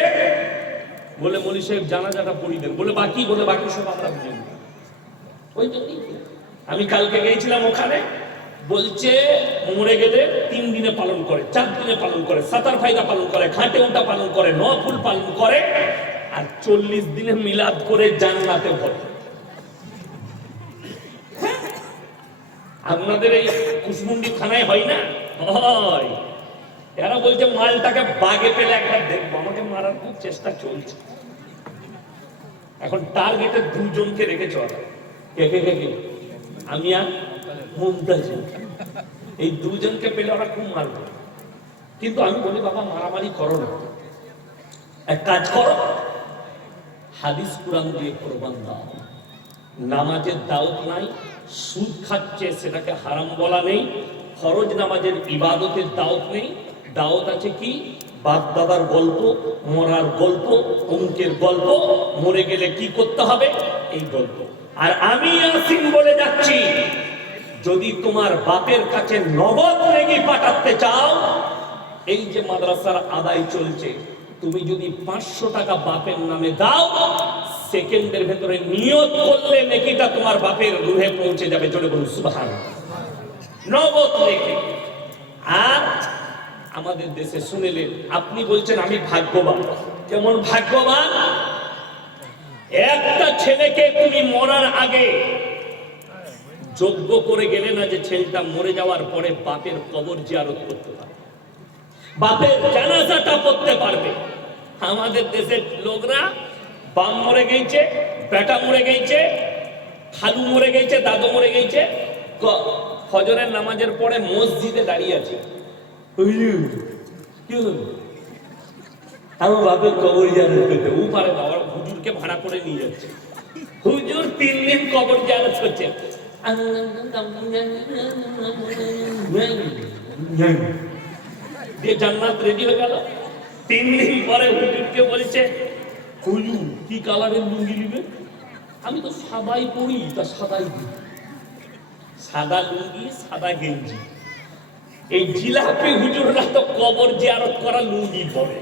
বলে মলি সাহেব জানাজাটা পড়ি দেন, বলে বাকি সব আমরা বুঝে নিই। ওই তো আমি কালকে গিয়েছিলাম ওখানে, বলছে মরে গেলে 3 দিনে পালন করে, 4 দিনে পালন করে, সাতার ফায়দা পালন করে, ঘাটে উল্টা পালন করে, নফল পালন করে, আর 40 দিনে মিলাদ করে জান্নাতে ভরে। আপনাদের এই কুসমুন্ডি থানায় হয় না? হয়। এরা বলছে মালটাকে বাগে পেলে একবার দেখবো। আমাকে মারার খুব চেষ্টা চলছে। এখন টার্গেটে 2 জনকে রেখেছে ওরা। কে? আমি আর মুমতাজ। এই 2 জনকে পেলে ওরা খুব মারবে। কিন্তু আমি বলি, বাবা মারামারি করো না, এক কাজ করো, হাদিস কুরআন দিয়ে কোরবান দাও। নামাজের দাওয়াত নাই, সুদ খাচ্ছে সেটাকে হারাম বলা নেই, ফরজ নামাজের ইবাদতের দাওয়াত নেই। দাওয়াত আছে কি? বাপ দাদার গল্প, মরার গল্প, অঙ্কের গল্প, মরে গেলে কি করতে হবে এই গল্প। আর আমি ইয়াসিন বলে যাচ্ছি, যদি তোমার বাপের কাছে নগদ নেকি পাঠাতে চাও, এই যে মাদ্রাসার আদায় চলছে, তুমি যদি 500 টাকা বাপের নামে দাও, সেকেন্ডের ভেতরে নিয়ত করলে নেকিটা তোমার বাপের রুহে পৌঁছে যাবে। জোরে বলুন সুবহানাল্লাহ। নগদ নেকি। আর আমাদের দেশে শুনেলেন, আপনি বলছেন আমি ভাগ্যবান। কেমন ভাগ্যবান? একটা ছেলেকে তুমি মরার আগে যোগ্য করে গেলে না যে ছেলেটা মরে যাওয়ার পরে বাপের কবর জিয়ারত করতে পারবে, বাপের জানাজাটা পড়তে পারবে। আমাদের দেশের লোকরা বাপ মরে গেছে, বেটা মরে গেছে, খালু মরে গেছে, দাদু মরে গেছে, ফজরের নামাজের পরে মসজিদে দাঁড়িয়ে আছে, আমার বাপের কবর জিয়ারত করতে। ও পারে না, ওর হুজুরকে ভাড়া করে নিয়ে যাচ্ছে। হুজুর 3 দিন কবর জিয়ারত করছে। জান্নাত রেডি হয়ে গেল। 3 দিন পরে হুজুরকে বলছে, হুজুর কি কালারের লুঙ্গি নিবে? আমি তো সাদাই পরি, তা সাদাই দিই। সাদা লুঙ্গি, সাদা গেঞ্জি। এই জিলাপি হুজুররা তো কবর জিয়ারত করা লুঙ্গি পরে।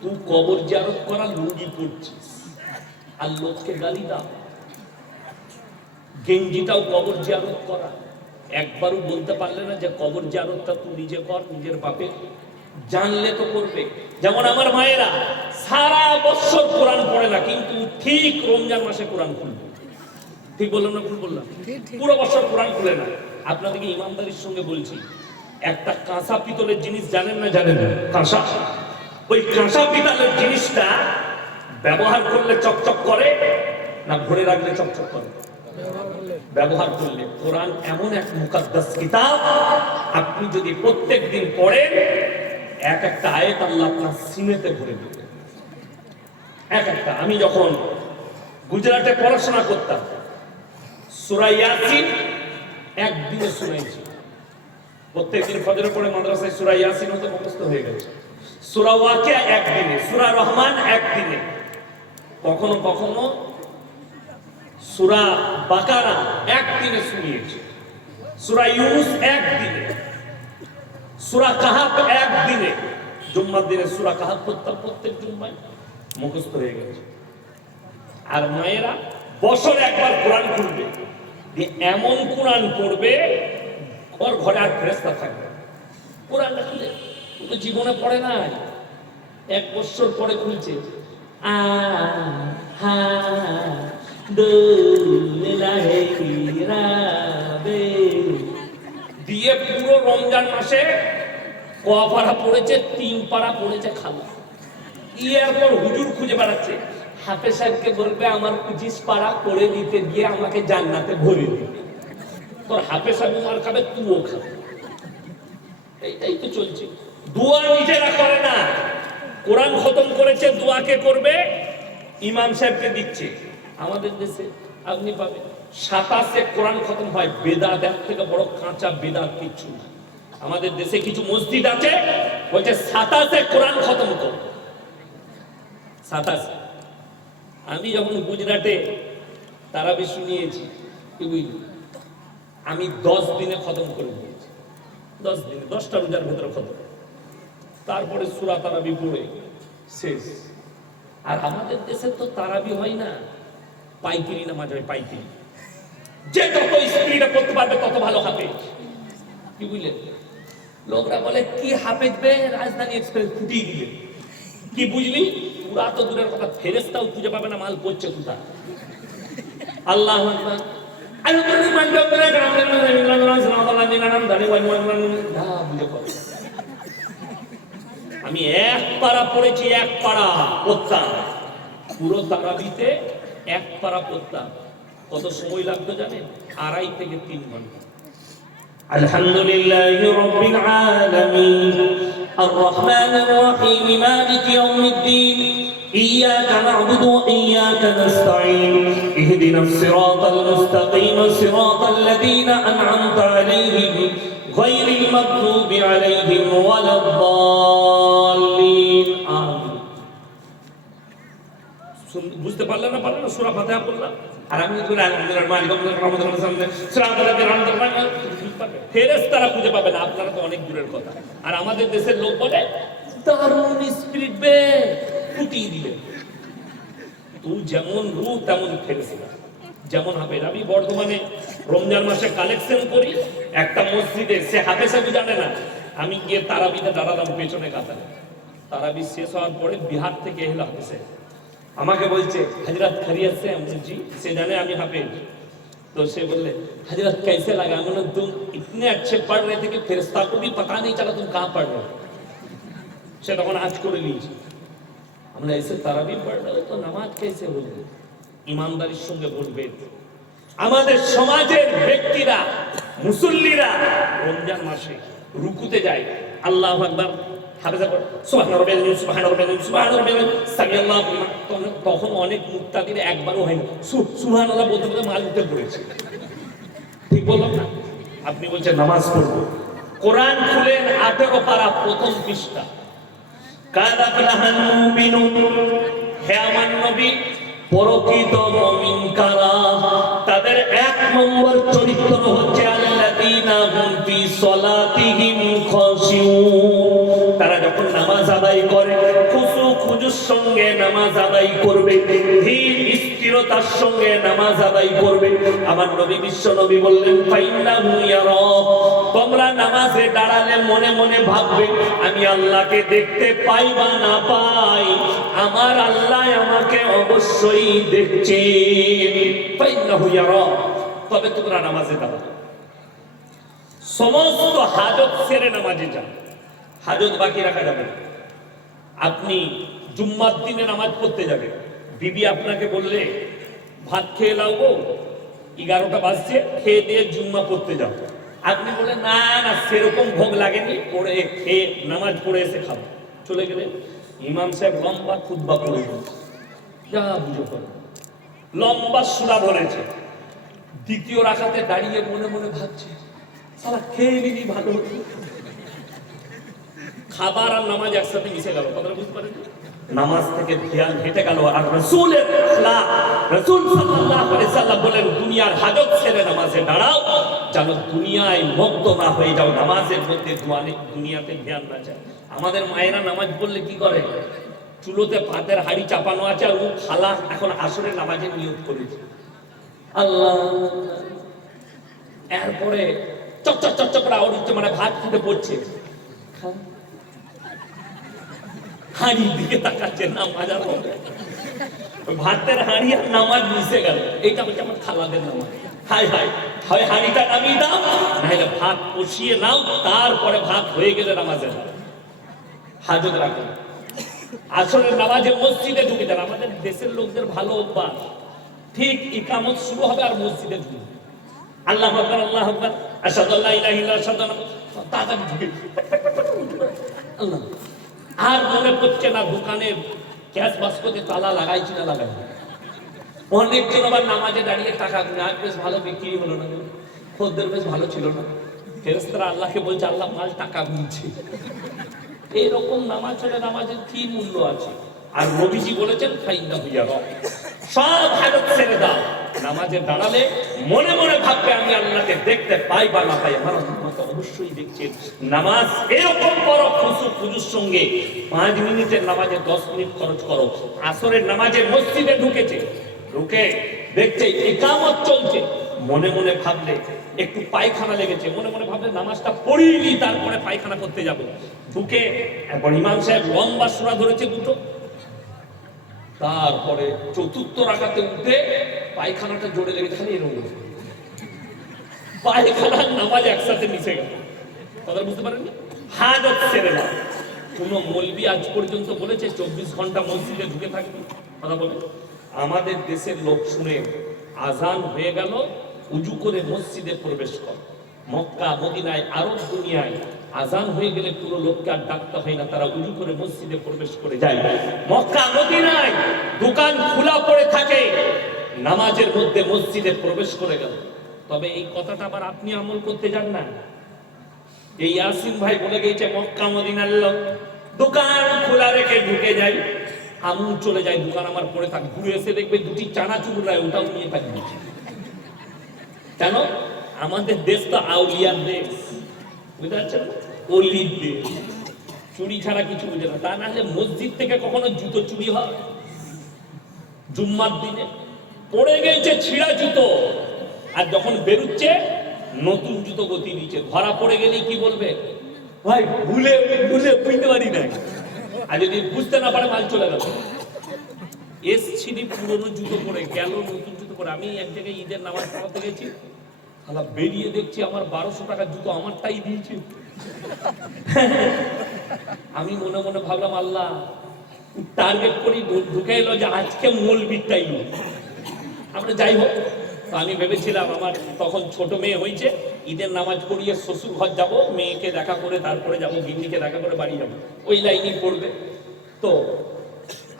তুই কবর জিয়ারত করা লুঙ্গি পরছিস আর লোককে গালি দাও। গেঞ্জিটাও কবর জিয়ারত করা। একবারও বলতে পারলে না যে কবর জিয়ারতটা তুই নিজে কর, নিজের বাপে। জানলে তো করবে। যেমন আমার মায়েরা সারা বছর কোরআন পড়ে না, কিন্তু ঠিক রমজান মাসে কোরআন খুলবে। ঠিক বললাম না ভুল বললাম? পুরো বছর কোরআন খুলে না। আপনাদেরকে ইমানদারির সঙ্গে বলছি, একটা কাঁসা পিতলের জিনিস জানেন না? জানেন না? কাঁসা, ওই কাঁসা পিতলের জিনিসটা ব্যবহার করলে চকচক করে না ভরে রাখলে চকচক করে? ব্যবহার করলে। কোরআন এমন এক মুকাদ্দাস কিতাব, আপনি যদি প্রত্যেক দিন পড়েন, এক একটা আয়াত আল্লাহ আপনার সিনেতে ভরে দেবে। এক একটা। আমি যখন গুজরাটে পড়াশোনা করতাম, সূরা ইয়াসিন একদিনে শুনেছি। প্রত্যেকদিন ফজরে পড়ে মাদ্রাসায় সূরা ইয়াসিন হতে মুখস্থ হয়ে গেছে। সূরা ওয়াকিয়া একদিনে, সূরা রহমান একদিনে, কখনো কখনো সূরা বাকারা একদিনে শুনিয়েছে, সূরা ইউনূস একদিনে, সূরা কাহাফ একদিনে। জুম্মার দিনে সূরা কাহাফ পড়তাম, প্রত্যেক জুম্মায় মুখস্থ হয়ে গেছে। আর মায়েরা বছরে একবার কোরআন খুলবে, এমন কোরআন পড়বে ওর ঘরে আর ফেরেশতা থাকবে। কোরআন খুলে জীবনে পড়ে না, 1 বছর পরে খুলছে। দিয়ে পুরো রমজান মাসে ক পারা পড়েছে? 3 পারা পড়েছে খালা। এরপর হুজুর খুঁজে বেড়াচ্ছে, হাফেজ সাহেবকে বলবে আমার 25 পারা পড়ে দিতে গিয়ে আমাকে জান্নাতে ভরে দিবে। তোর হাফেজ সাহেব মার খাবে, তুইও খাবে। এইটাই তো চলছে। দোয়া নিজেরা করে না, কোরআন খতম করেছে, দোয়াকে করবে, ইমাম সাহেবকে দিচ্ছে। আমাদের দেশে আপনি পাবেন 27-এ কোরআন খতম হয়। বেদাত, এর থেকে বড় কাঁচা বেদাত কিছু না। আমাদের দেশে কিছু মসজিদ আছে, বলছে 27-এ কোরআন খতম কর। 27। আমি যখন গুজরাটে তারাবি শুনিয়েছি, কি বুঝলি, আমি 10 দিনে খতম করে দিয়েছি। 10 দিনে 10টা রোজার ভেতরে খতম। তারপরে সূরা তারাবি পড়ে শেষ। আর আমাদের দেশে তো তারাবি হয় না, পাইকিরি নামাজ হয়। পাইকিরি, যে যত স্পিডে পড়তে পারবে তত ভালো হাফেজ। কি বুঝলেন? লোকরা বলে কি হাফেজ বে, রাজধানী এক্সপ্রেস ফুটিয়ে দিবে। কি বুঝলি? পুরা তো দূরের কথা, ফেরেশতাও খুঁজে পাবে না মাল পড়ছে কোথা। আল্লাহু আকবার। আমি 1 পারা পড়েছি, 1 পারা পড়তাম। পুরো তারাবিতে 1 পারা পড়তাম। কত সময় লাগতো জানেন? 2.5 থেকে 3 ঘন্টা। আলহামদুলিল্লাহি রাব্বিল আলামিন আর-রাহমানির রহিম মালিকি ইয়াউমিদ্দিন ইয়্যাকা না'বুদু ওয়া ইয়্যাকা নাস্তাঈন ইহদিনাস সিরাতাল মুস্তাকিম সিরাতাল লাযীনা আন'আমতা আলাইহিম গায়রিল মাগদুবি আলাইহিম ওয়ালাদ-দাল্লিন। আমিন। বুঝতে পারলেন না সূরা ফাতিহা পড়লাম আর আমি যদি আলহামদুলিল্লাহ মালিক ফেরেশতারা খুঁজে পাবে না, আপনারা তো অনেক দূরের কথা। আর আমাদের দেশের লোক বলে দারুণ স্পিরিট বে ফুটিয়ে দিলে। তুই যেমন রূপ তেমন ফেরেশতা, যেমন হাফেজ। আমি বর্ধমানে রমজান মাসে কালেকশন করি একটা মসজিদে, সে হাফেজ সাহেব জানে না, আমি গিয়ে তারাবিতে দাঁড়ালাম পেছনে কাতারে। তারাবি শেষ হওয়ার পরে বিহার থেকে এলো হাফেজ সাহেব, আমাকে বলছে हजरत खैरियत से? जी। से जाने আমি हाफिज। तो से बोले हजरत कैसे लगा? मैंने तुम इतने अच्छे पढ़ रहे थे कि फरिश्ता को भी पता नहीं चला तुम कहाँ पढ़ रहे हो। से तখন आज করে নিয়েছি আমরা, ऐसे তারাবি পড় रहे हो तो নামাজ कैसे হবে? ইমানদারির সঙ্গে বলবে। আমাদের সমাজের ব্যক্তিরা মুসল্লিরা রমজান মাসে রুকুতে যায়, আল্লাহু আকবার তখন অনেক মুক্তাদির একবারও হয় না সুবহানাল্লাহ বলতে বলতে মাল উঠে পড়েছে। ঠিক বললাম না? আপনি বলছেন নামাজ পড়বো, কোরআন খুলেন 18 পারা প্রথম পৃষ্ঠা, কাদ আফলাহাল মুমিনুন, হে আমার নবী প্রকৃত মুমিন কারা? তাদের এক নম্বর চরিত্র হচ্ছে আল্লাযীনা হুম ফি সলাতিহিম খাশিউন, তারা যখন নামাজ আদায় করে খুশু খুজুর সঙ্গে নামাজ আদায় করবে, ধীর স্থিরতার সঙ্গে নামাজ আদায় করবে। আমার নবী বিশ্ব নবী বললেন ফাইন্নাহু ইয়ারা, তোমরা নামাজে দাঁড়ালে মনে মনে ভাববে আমি আল্লাহকে দেখতে পাই বা না পাই, আমার আল্লাহ আমাকে অবশ্যই দেখছেন। ফাইন্নাহু ইয়ারা, তবে তোমরা নামাজে দাঁড়াবে। সমস্ত হাজত সেরে নামাজে যাও, হাজত বাকি রাখা যাবে না। আপনি জুম্মার দিনে নামাজ পড়তে যাবেন, বিবি আপনাকে বললে ভাত খেয়ে নাও গো, 11টা বাজছে, খেয়ে দিয়ে জুম্মা পড়তে যাও। আপনি বললেন না না সেরকম ভোগ লাগেনি, পড়ে খেয়ে নামাজ পড়ে এসে খাবো, চলে গেলেন। ইমাম সাহেব লম্বা খুতবা পড়ে যা বুঝো করো, লম্বা সূরা বলেছে, দ্বিতীয় রাকাতে দাঁড়িয়ে মনে মনে ভাবছে সালা খেয়ে নিবি ভালো হতো। খাবার আর নামাজ একসাথে মিশে গেল, কথাটা বুঝতে পারেন? নামাজ থেকে ধ্যান হেঁটে গেল। আর রাসূলের আখলাক, রাসূল সাল্লাল্লাহু আলাইহি সাল্লাম বলেন দুনিয়ার হাজত ছেড়ে নামাজে দাঁড়াও, যেন দুনিয়ায় মগ্ন না হয়ে যাও, নামাজের মধ্যে দুনিয়াতে ধ্যান না যায়। আমাদের মায়েরা নামাজ পড়লে কি করে? চুলোতে ভাতের হাঁড়ি চাপানো আছে আর ও খালা এখন আসরের নামাজে নিয়ত করেছে আল্লাহ, এরপরে চকচক চকচক করে আওয়াজ হচ্ছে, মানে ভাত ফুটে পড়ছে, হাঁড়ির দিকে তাকাচ্ছে, নামাজ আর হবে। ভাতের হাঁড়ি আর নামাজ মিশে গেল, এইটা হচ্ছে আমার খালাদের নামাজ। হাই হাই, হয় হাঁড়িটা নামিয়ে দাও, নাহলে ভাত কষিয়ে নাও, তারপরে ভাত হয়ে গেলে নামাজে হাজত রাখো। আসরের নামাজে মসজিদে ঢুকে যান। আমাদের দেশের লোকদের ভালো অভ্যাস, ঠিক ইকামত শুরু হবে আর মসজিদে ঢুকে আল্লাহু আকবার আল্লাহু আকবার আশহাদু আল্লা ইলাহা ইল্লাল্লাহ আশহাদু আন্না তাড়াতাড়ি ঢুকে আল্লাহ। আর মনে পড়ছে না দোকানে ক্যাশ বাস্কতে তালা লাগাইছি না লাগাই। অনেকজন আবার নামাজে দাঁড়িয়ে টাকা গুনে, আজ বেশ ভালো বিক্রি হলো না, খদ্দের বেশ ভালো ছিল না, ফেরেশতারা আল্লাহকে বলছে আল্লাহ মাল টাকা গুনছে। এইরকম নামাজ হলে নামাজের কি মূল্য আছে? আর নবীজি বলেছেন ফাইন্নাহু ইয়ারা, সব হাজত ছেড়ে দাও, নামাজে দাঁড়ালে মনে মনে ভাববে আমি আল্লাহকে দেখতে পাই বা না পাই, আমার আল্লাহ তো অবশ্যই দেখছেন। নামাজ এরকম করো খুশু খুজুর সঙ্গে, 5 মিনিটের নামাজে 10 মিনিট খরচ করো। আসরের নামাজে মসজিদে ঢুকেছে, ঢুকে দেখছে ইকামত চলছে, মনে মনে ভাবলে একটু পায়খানা লেগেছে, মনে মনে ভাবলে নামাজটা পড়িনি তারপরে পায়খানা করতে যাব। ঢুকে একবার ইমাম সাহেব লম্বা সূরা ধরেছে দুটো, তারপরে চতুর্থ রাকাতে উঠে পায়খানাটা জোরে লেগেছে, খালি এরকম পায়খানা নামাজ একসাথে মিশে গেল। কথা বুঝতে পারেননি? হাজত ছেড়ে না। কোন মৌলবি আজ পর্যন্ত বলেছে 24 ঘন্টা মসজিদে ঢুকে থাকবে? কথা বলে আমাদের দেশের লোক শুনে আজান হয়ে গেল, উজু করে মসজিদে প্রবেশ কর, মক্কা মদিনায় আরব দুনিয়ায় আজান হয়ে গেলে পুরো লোককে আর ডাকতে হয় না, তারা উজু করে মসজিদে প্রবেশ করে যায়। মক্কা মদিনায় দোকান খোলা পড়ে থাকে, নামাজের মধ্যে মসজিদে প্রবেশ করে গেল। তবে এই কথাটা আবার আপনি আমল করতে যান না। এই ইয়াসিন ভাই বলে গেছে মক্কা মদিনার লোক দোকান খোলা রেখে ঢুকে যায়, আমু চলে যায়, দোকান আমার পড়ে থাকে, ঘুরে এসে দেখবে দুটি চানাচুর রায় ওটাও নিয়ে থাকবে। কেন? আমাদের দেশ তো আউলিয়ার দেশ, বুঝতে পারছেন, অলির দেশ, চুরি ছাড়া কিছু বুঝে না। তা না হলে মসজিদ থেকে কখনো জুতো চুরি হয়? জুম্মার দিনে পড়ে গেছে ছিঁড়া জুতো, আর যখন বেরুচ্ছে নতুন জুতো গতি দিচ্ছে। ধরা পড়ে গেলে কি বলবে? ভাই ভুলে ভুলে বুঝতে পারি না। আর যদি বুঝতে না পারে মাল চলে গেল। এসছি পুরনো জুতো পরে গেল, নতুন জুতো পরে। আমি এক জায়গায় ঈদের নামাজ পড়াতে গেছি, বেরিয়ে দেখছি আমার 1200 টাকার জুতো আমারটাই দিয়েছে। আমি মনে মনে ভাবলাম আল্লাহ টার্গেট করি, ঢুকে এলো যে আজকে মৌলবীরটাই লোক। আমরা যাই হোক, তো আমি ভেবেছিলাম আমার তখন ছোট মেয়ে হয়েছে, ঈদের নামাজ পড়িয়ে শ্বশুর ঘর যাবো, মেয়েকে দেখা করে তারপরে যাবো, গিন্নিকে দেখা করে বাড়ি যাবো, ওই লাইনই পড়বে। তো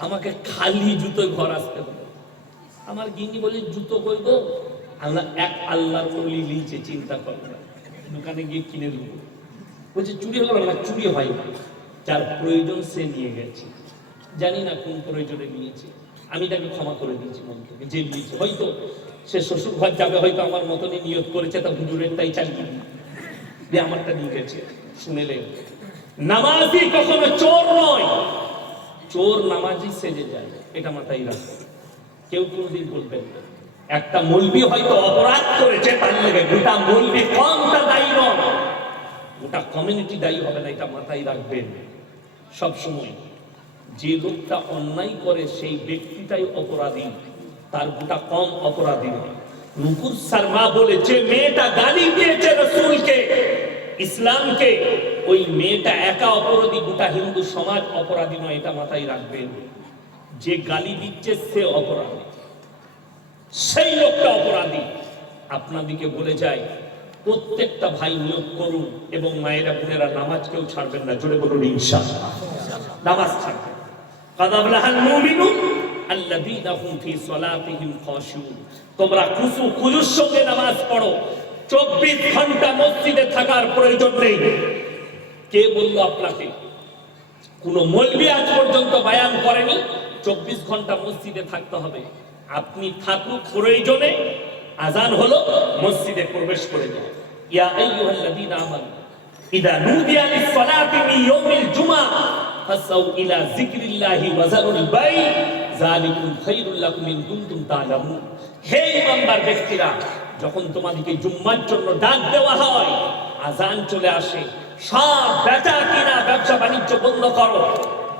আমাকে খালি জুতোয় ঘর আসতে হবে। আমার গিন্নি বলে জুতো করবো, আমরা এক আল্লাহর ওলি লিখছে, চিন্তা করবো না, দোকানে গিয়ে কিনে দেবো। বলছে চুরি হলো না? চুরি হয় না, যার প্রয়োজন সে নিয়ে গেছে, জানি না কোন প্রয়োজনে নিয়েছে, আমি তাকে ক্ষমা করে দিয়েছি মন থেকে। যে নিয়েছে হয়তো সে শ্বশুর ঘর যাবে, হয়তো আমার মতনই নিয়ত করেছে, তা হুজুরেরটাই চালিয়ে দিয়ে আমারটা নিয়ে গেছে। শুনেলে নামাজি কখনো চোর নয়, চোর নামাজি সেজে যায়, এটা মাথায় রাখবে। কেউ কোনোদিন বলবেন না একটা মৌলবি হয়তো অপরাধ করেছে তার লেগে গোটা মৌলবি কমটা দায়ী নয়, গোটা কমিউনিটি দায়ী হবে না, এটা মাথায় রাখবেন সবসময়। যে লোকটা অন্যায় করে সেই ব্যক্তিটাই অপরাধী, তার গোটা কম অপরাধী নয়। নুপুর শর্মা বলে যে মেয়েটা গালি দিয়েছে রাসূলকে, ইসলামকে, ওই মেয়েটা একা অপরাধী, গোটা হিন্দু সমাজ অপরাধী নয়, এটা মাথায় রাখবেন। যে গালি দিচ্ছে সে অপরাধী, সেই লোকটা অপরাধী। আপনাদিকে বলে যায় প্রত্যেকটা ভাই নিয়োগ করুন, এবং মায়েরা বোনেরা নামাজ কেউ ছাড়বেন না, জোরে বলুন ইনশাআল্লাহ। নামাজ ছাড়বেন। কাদ আফলাহাল মুমিনুন আল্লাযীনা হুম ফি সালাতিহিম খাশিউন। তোমরা খুশুর সঙ্গে নামাজ পড়ো। 24 ঘন্টা মসজিদে থাকার প্রয়োজন নেই। কে বলল আপনাকে? কোন মৌলবি আজ পর্যন্ত বায়ান করেনি 24 ঘন্টা মসজিদে থাকতে হবে। আপনি থাকুক, প্রয়োজনে আজান হলো মসজিদে প্রবেশ করে যান। ইয়া আইয়ুহাল্লাযীনা আমানু ইযা নুদিয়া লিস-সালাতি মিন ইয়াউমিল জুমআহ ফাসাউ ইলা যিকরিল্লাহি ওয়া যারুল বাই যালিকুম খায়রুল লাকুম ইন কুনতুম তা'লামুন। হে ঈমানদার ব্যক্তিরা, যখন তোমাদেরকে জুম্মার জন্য ডাক দেওয়া হয়, আজান চলে আসে, সব বেচা কিনা ব্যবসা বাণিজ্য বন্ধ করো,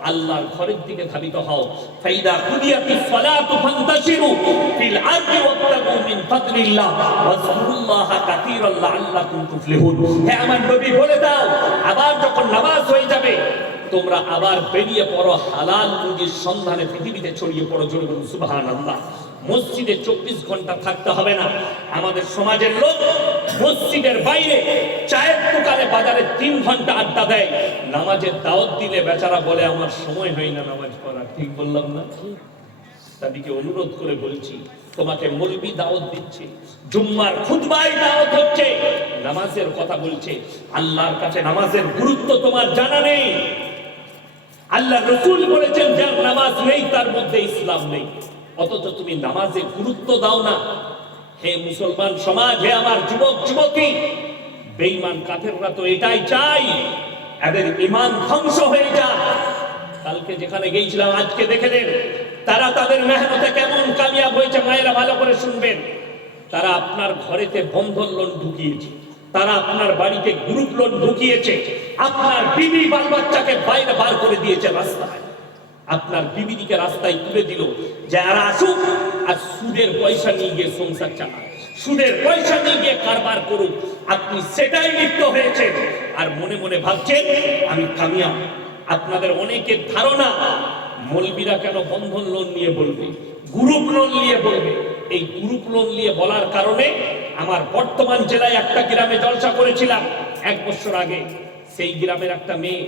আল্লাহর ঘরের দিকে ধাবিত হও। ফাইদা কুদিয়াতিস সালাতু ফান্তাশিরু ফিল আরদি ওয়াবতাগু মিন ফাদলিল্লাহ ওয়াজকুরুল্লাহা কাসীরান লাআল্লাকুম তুফলিহুন। হে আমার নবী বলে দাও, আবার যখন নামাজ হয়ে যাবে তোমরা আবার বেরিয়ে পড়ো, হালাল রুজির সন্ধানে পৃথিবীতে ছড়িয়ে পড়ো, জোরে বলুন সুবহানাল্লাহ। মসজিদে 24 ঘন্টা থাকতে হবে না। আমাদের সমাজের লোক মসজিদের বাইরে চায়ের দোকানে বাজারে 3 ঘন্টা আড্ডা দেয়, নামাজের দাওয়াত দিলে বেচারা বলে আমার সময় হয় না নামাজ পড়া। ঠিক বললাম না? তাদেরকে অনুরোধ করে বলছি, তোমাকে মৌলবি দাওয়াত দিচ্ছে, জুম্মার খুতবায় দাওয়াত হচ্ছে, নামাজের কথা বলছে, আল্লাহর কাছে নামাজের গুরুত্ব তোমার জানা নেই। আল্লাহ রাসূল বলেছেন যার নামাজ নেই তার মধ্যে ইসলাম নেই, অথচ তুমি নামাজে গুরুত্ব দাও না। হে মুসলমান সমাজ, হে আমার যুবক যুবতী, বেঈমান কাফেররা তো এটাই চাই, এদের ঈমান ধ্বংস হয়ে যায়। কালকে যেখানে গিয়েছিলাম আজকে দেখে নেন তারা তাদের মেহনতে কেমন কামিয়াব হয়েছে। মায়েরা ভালো করে শুনবেন, তারা আপনার ঘরেতে বন্ধন লোন ঢুকিয়েছে, তারা আপনার বাড়িতে গ্রুপ লোন ঢুকিয়েছে, আপনার বিবি বাল বাচ্চাকে বাইরে বার করে দিয়েছে রাস্তায়, আপনার বিবিদিকে রাস্তায় তুলে দিল যে আর আসুক আর সুদের পয়সা নিয়ে গিয়ে সংসার চালায়, সুদের পয়সা নিয়ে গিয়ে কারবার করুক। আপনি সেটাই লিপ্ত হয়েছে আর মনে মনে ভাবছেন আমি কামিয়াব। আপনাদের অনেকের ধারণা মৌলবীরা কেন বন্ধন লোন নিয়ে বলবে, গ্রুপ লোন নিয়ে বলবে। এই গ্রুপ লোন নিয়ে বলার কারণে আমার বর্তমান জেলায় একটা গ্রামে জলসা করেছিলাম 1 বছর আগে। সেই গ্রামের একটা মেয়ে,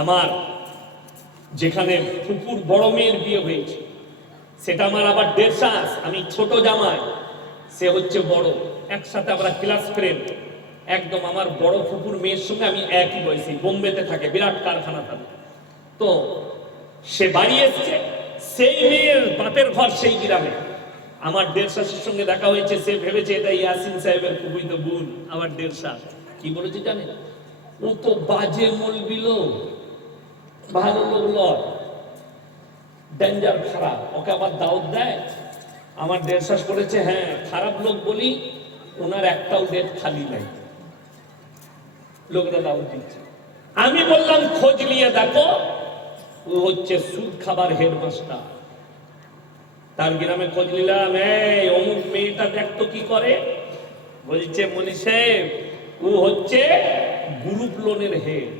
আমার যেখানে ফুপুর বড় মেয়ের বিয়ে হয়েছে, সেটা আমার আবার 1.5 শ্বাস, আমি ছোট জামাই, সে হচ্ছে বড়, একসাথে আমরা ক্লাস ফ্রেন্ড একদম। আমার বড় ফুপুর মেয়ের সঙ্গে আমি একই বয়সী, বোম্বেতে থাকে, বিরাট কারখানা থাকে। তো সে বাড়ি এসছে, সেই মেয়ের বাপের ঘর সেই গ্রামে। আমার 1.5 শ্বাসের সঙ্গে দেখা হয়েছে, সে ভেবেছে এটা ইয়াসিন সাহেবের খুবই তো বোন। আমার 1.5 শ্বাস কি বলেছে জানেন? ও তো বাজে মলবি লোক, ভালো লোক লয়, ডেঞ্জার, খারাপ, ওকে আবার দাওয়াত দেয়। আমার 1.5 শ্বাস বলেছে হ্যাঁ খারাপ লোক বলি, ওনার একটাও ডেট খালি নাই, লোকরা দাওয়াত দিচ্ছে। আমি বললাম খোঁজ নিয়ে দেখো, ও হচ্ছে সুদ খাবার হেডমাস্টার। তার গ্রামে খোঁজ নিলাম, এই অমুক মেয়েটা দেখতো কি করে, বলছে মনি সাহেব ও হচ্ছে গ্রুপ লোনের হেড,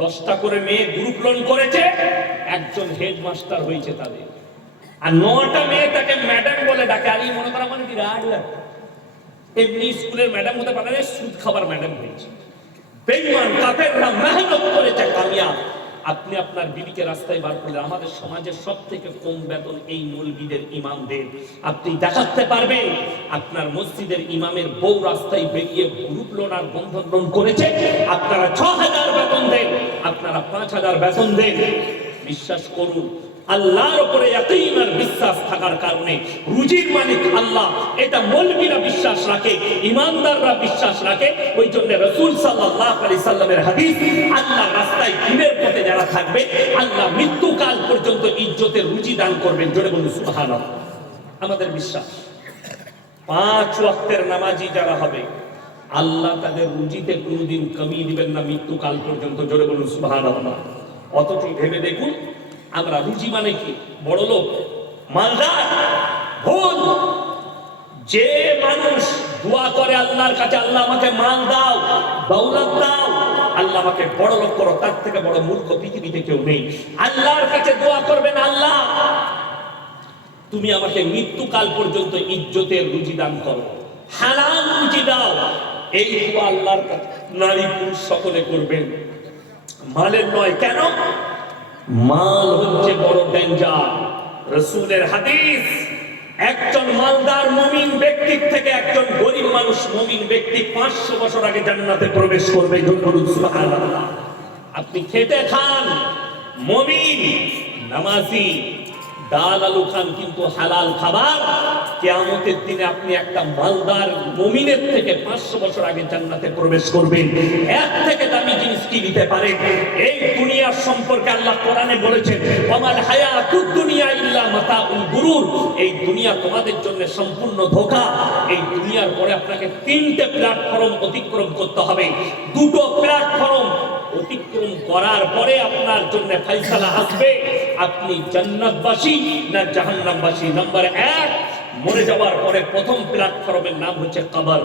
10টা করে মেয়ে গ্রুপ লোন করেছে, একজন হেডমাস্টার হয়েছে তাদের, আর 9টা মেয়ে তাকে ম্যাডাম বলে ডাকে। আর এই মনে করা মানে বিরাট ব্যাপার, এমনি স্কুলের ম্যাডাম হতে পারে না, সুদ খাবার ম্যাডাম হয়েছে। বেঈমান কাফেররা মেহনত করেছে কামিয়াব। আপনি আপনার বিবিকে রাস্তায় বার করলে আমাদের সমাজের সবথেকে কম বেতন এই মৌলবীদের ইমামদের। আপনি দেখাতে পারবেন আপনার মসজিদের ইমামের বউ রাস্তায় বেরিয়ে গ্রুপ লোন আর বন্ধন লোন করেছে, আপনারা 6000 বেতন দেন, আপনারা 5000 বেতন দেন। বিশ্বাস করুন, আল্লাহর উপরে ইয়াকিন আর বিশ্বাস থাকার কারণে রুজির মালিক আল্লাহ, এটা মৌলবীরা বিশ্বাস রাখে, ইমানদাররা বিশ্বাস রাখে। ওই জন্য রাসূল সাল্লাল্লাহু আলাইহি সাল্লামের হাদিস, আল্লাহর রাস্তায় দিনের পথে যারা থাকবে আল্লাহ মৃত্যুকাল পর্যন্ত ইজ্জতের রুজি দান করবেন। জোরে বলুন সুবহানাল্লাহ। আমাদের বিশ্বাস 5 ওয়াক্তের নামাজি যারা হবে আল্লাহ তাদের রুজিতে কোনোদিন কমিয়ে দিবেন না মৃত্যুকাল পর্যন্ত। জোরে বলুন সুবহানাল্লাহ। অথচ ভেবে দেখুন, আমরা রুজি মানে কি? বড় লোক, মালদার, ভুল। যে মানুষ দোয়া করে আল্লাহর কাছে, আল্লাহ আমাকে মাল দাও, দৌলত দাও, আল্লাহ আমাকে বড় লোক করো, তার থেকে বড় মূর্খ পৃথিবীতে কেউ নেই। আল্লাহর কাছে দোয়া করবেন, আল্লাহ তুমি আমাকে মৃত্যুকাল পর্যন্ত ইজ্জতের রুজি দান করো, হালাল রুজি দাও। এই দোয়া আল্লাহর কাছে নারী পুরুষ সকলে করবেন, মালের নয়। কেন? মাল হচ্ছে বড় ডেঞ্জার। রাসূলের হাদিস, একজন মালদার মুমিন ব্যক্তির থেকে একজন গরিব মানুষ মুমিন ব্যক্তি 500 বছর আগে জান্নাতে প্রবেশ করবে। সুবহানাল্লাহ। আপনি খেতে খান, মুমিন নামাজি, ডাল আলু খান, কিন্তু হালাল খাবার। কিয়ামতের দিনে আপনি একটা মালদার মুমিনের থেকে 500 বছর আগে জান্নাতে প্রবেশ করবেন। এর থেকে দামি জিনিস কি দিতে পারে? এই দুনিয়ার সম্পর্কে আল্লাহ কোরআনে বলেছেন, ওয়ামাল হায়াতুদ দুনিয়া ইল্লা মাতাউল গুরুর। এই দুনিয়া তোমাদের জন্য সম্পূর্ণ ধোঁকা। এই দুনিয়ার পরে আপনাকে 3টে প্ল্যাটফর্ম অতিক্রম করতে হবে। 2টো প্ল্যাটফর্ম অতিক্রম করার পরে আপনার জন্য ফয়সালা আসবে, আপনি জান্নাতবাসী না জাহান্নামবাসী। নাম্বার 1, মরে যাওয়ার পরে প্রথম প্ল্যাটফর্মের নাম হচ্ছে কবর।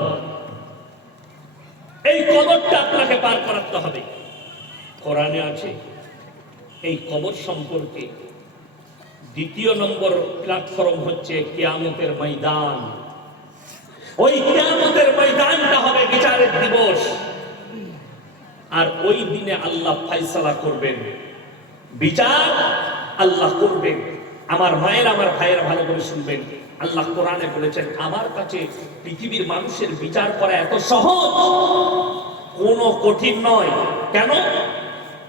এই কবরটা আপনাকে পার করাতে হবে। কোরআনে আছে এই কবর সম্পর্কে। 2য় নম্বর প্ল্যাটফর্ম হচ্ছে কিয়ামতের ময়দান। ওই কিয়ামতের ময়দানটা হবে বিচারের দিবস, আর ওই দিনে আল্লাহ ফয়সালা করবেন, বিচার আল্লাহ করবেন। আমার মায়ের, আমার ভাইয়েরা ভালো করে শুনবেন, আল্লাহ কোরআনে বলেছেন আমার কাছে পৃথিবীর মানুষের বিচার করা এত সহজ, কোনো কঠিন নয়। কেন?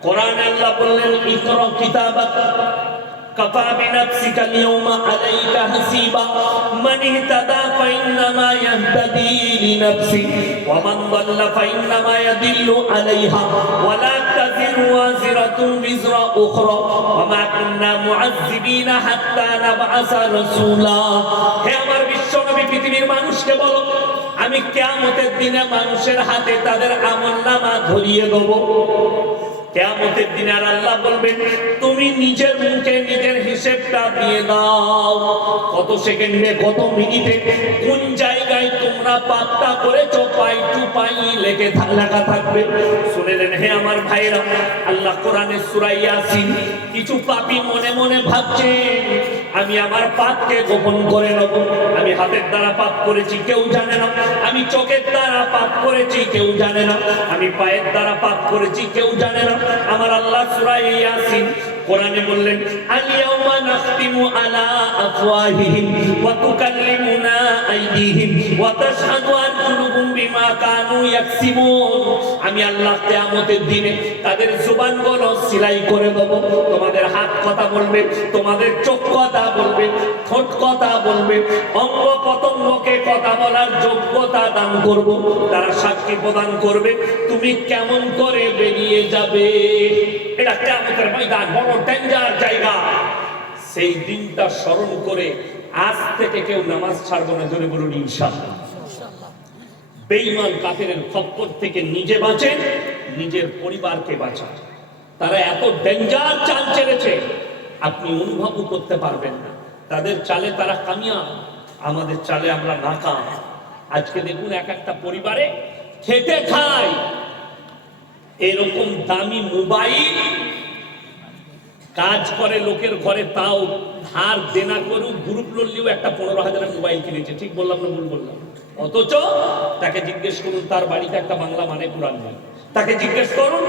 কোরআনে আল্লাহ বললেন, ইকরা কিতাবাক কাফা বিনাফসিকা আল-ইয়াওমা আলাইকা হাসিবা মান ইহতাদা ফাইন্নামা ইয়াহতাদি লিনাফসি ওয়া মান দাল্লা ফাইন্নামা ইয়াদিল্লু আলাইহা ওয়া লা তাযিরু ওয়াজিরাতুন বিজরা উখরা ওয়া মা কুননা মুআযযিবিনা হাত্তা নাবআসা রাসূলা। হে আমার বিশ্বনবী, পৃথিবীর মানুষকে বলো আমি কিয়ামতের দিনে মানুষের হাতে তাদের আমলনামা ধরিয়ে দেব। কিয়ামতের দিনে আর আল্লাহ বলবেন তুমি নিজের মুখে নিজের হিসাবটা দিয়ে দাও, কত সেকেন্ডে, কত মিনিটে, কোন জায়গায় তোমরা পাপটা করেছো পাই টু পাই লেখা থাকবে। শুনেলেন হে আমার ভাইরা, আল্লাহ কোরআনে সূরা ইয়াসিন, কিছু পাপী মনে মনে ভাবছে আমি আমার পাপকে গোপন করে নেব, আমি হাতের দ্বারা পাপ করেছি কেউ জানে না, আমি চোখের দ্বারা পাপ করেছি কেউ জানে না, আমি পায়ের দ্বারা পাপ করেছি কেউ জানে না। আমার আল্লাহ সূরা ইয়াসিন কোরআনে বললেন আল-ইয়াওমা নাখতিমু আলা আফওয়াহিহিম ওয়া তুকাল্লিমুনা আইদিহিম ওয়া তাশহাদু আরজুলুহুম বিমা কানু ইয়াকসিবুন। আমি আল্লাহ কিয়ামতের দিনে তাদের জবানগুলো সিলাই করে দেব, তোমাদের হাত কথা বলবে, তোমাদের চোখ কথা বলবে, ঠোঁট কথা বলবে, অঙ্গ প্রত্যঙ্গকে কথা বলার যোগ্যতা দান করব, তারা সাক্ষী প্রদান করবে তুমি কেমন করে বেরিয়ে যাবে। এটা কিয়ামতের ময়দান, বড় ডেঞ্জার জায়গা। সেই দিনটা স্মরণ করে আজ থেকে কেউ নামাজ ছাড়বো না, জোরে বলুন ইনশাআল্লাহ। বেঈমান কাফেরের খপ্পর থেকে নিজে বাঁচেন, নিজের পরিবারকে বাঁচান। তারা এত ডেঞ্জার চাল চেলেছে আপনি অনুভব করতে পারবেন না। তাদের চালে তারা কামিয়াব, আমাদের চালে আমরা নাকাম। আজকে দেখুন এক একটা পরিবারে খেতে খায় এরকম দামি মোবাইল, কাজ করে লোকের ঘরে, তাও ধার দেনা করুক, গ্রুপ লড়লেও একটা 15,000 মোবাইল কিনেছে। ঠিক বললাম না ভুল বললাম? অথচ তাকে জিজ্ঞেস করুন তার বাড়িতে একটা বাংলা মানে কোরআন নেই, তাকে জিজ্ঞেস করুন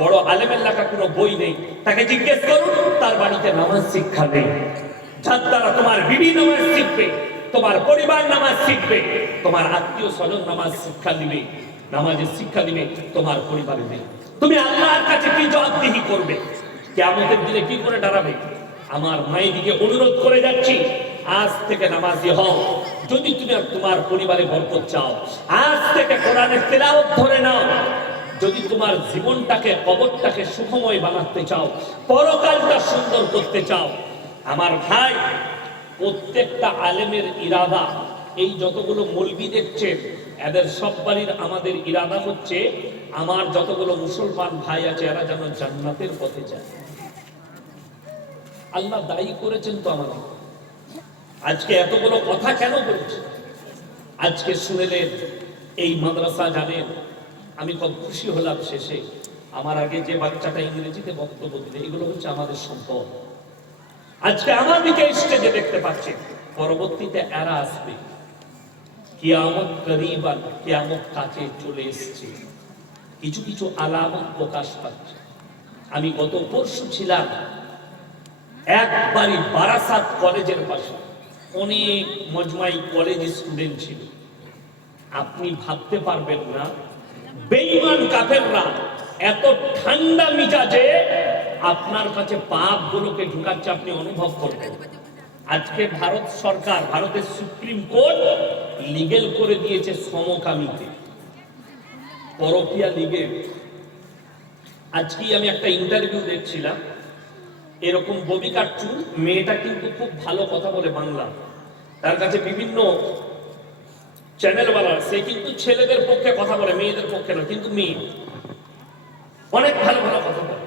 বড় আলেমের লেখা কোনো বই নেই, তাকে জিজ্ঞেস করুন তার বাড়িতে নামাজ শিক্ষা নেই। যার দ্বারা তোমার বিবি নামাজ শিখবে, তোমার পরিবার নামাজ শিখবে, তোমার আত্মীয় স্বজন নামাজ শিক্ষা দিবে, নামাজের শিক্ষা দিবে, তোমার পরিবারে নেই। তুমি আল্লাহর কাছে কি জবাবদিহি করবে? কিয়ামতের দিনে কি করে দাঁড়াবে? আমার মায়েদিকে অনুরোধ করে যাচ্ছি, আজ থেকে নামাজি হও। যদি তুমি তোমার পরিবারে বরকত চাও, আজ থেকে কোরআনের তেলাওয়াত ধরে নাও। যদি তোমার জীবনটাকে, কবরটাকে সুখময় বানাতে চাও, পরকালটা সুন্দর করতে চাও, আমার ভাই, প্রত্যেকটা আলেমের ইরাদা, এই যতগুলো মৌলবি দেখছেন এদের সব বাড়ির আমাদের ইরাদা হচ্ছে আমার যতগুলো মুসলমান ভাই আছে এরা যেন জান্নাতের পথে যায়। আল্লাহ দায়ী করেছেন তো আমাদের। আজকে এতগুলো কথা কেন বলছি? আজকে শুনেলেন এই মাদ্রাসা, জানেন আমি খুব খুশি হলাম শেষে। আমার আগে যে বাচ্চাটা ইংরেজিতে বক্তব্য দিলে, এগুলো হচ্ছে আমাদের সম্পদ। আজকে আমাদেরকে স্টেজে দেখতে পাচ্ছেন, পরবর্তীতে এরা আসবে। কিয়ামত করিবান, কিয়ামত কাছে চলে এসেছে, কিছু কিছু আলামত প্রকাশ পাচ্ছে। আমি গত পরশু ছিলাম একবারই বারাসাত কলেজের পাশে, অনেক মজমাই কলেজ স্টুডেন্ট ছিল। আপনি ভাবতে পারবেন না বেঈমান কাফেররা এত ঠান্ডা মিজাজে আপনার কাছে পাপ গুলোকে ঢুকাচ্ছে, আপনি অনুভব করবেন। আজকে ভারত সরকার, ভারতের সুপ্রিম কোর্ট লিগেল করে দিয়েছে সমকামীকে, পরকীয়া লিগেল। আজকেই আমি একটা ইন্টারভিউ দেখছিলাম, এরকম ববিকার চুল, মেয়েটা কিন্তু খুব ভালো কথা বলে বাংলা, তার কাছে বিভিন্ন চ্যানেলওয়ালা, সে কিন্তু ছেলেদের পক্ষে কথা বলে, মেয়েদের পক্ষে না, কিন্তু মেয়ে অনেক ভালো ভালো কথা বলে।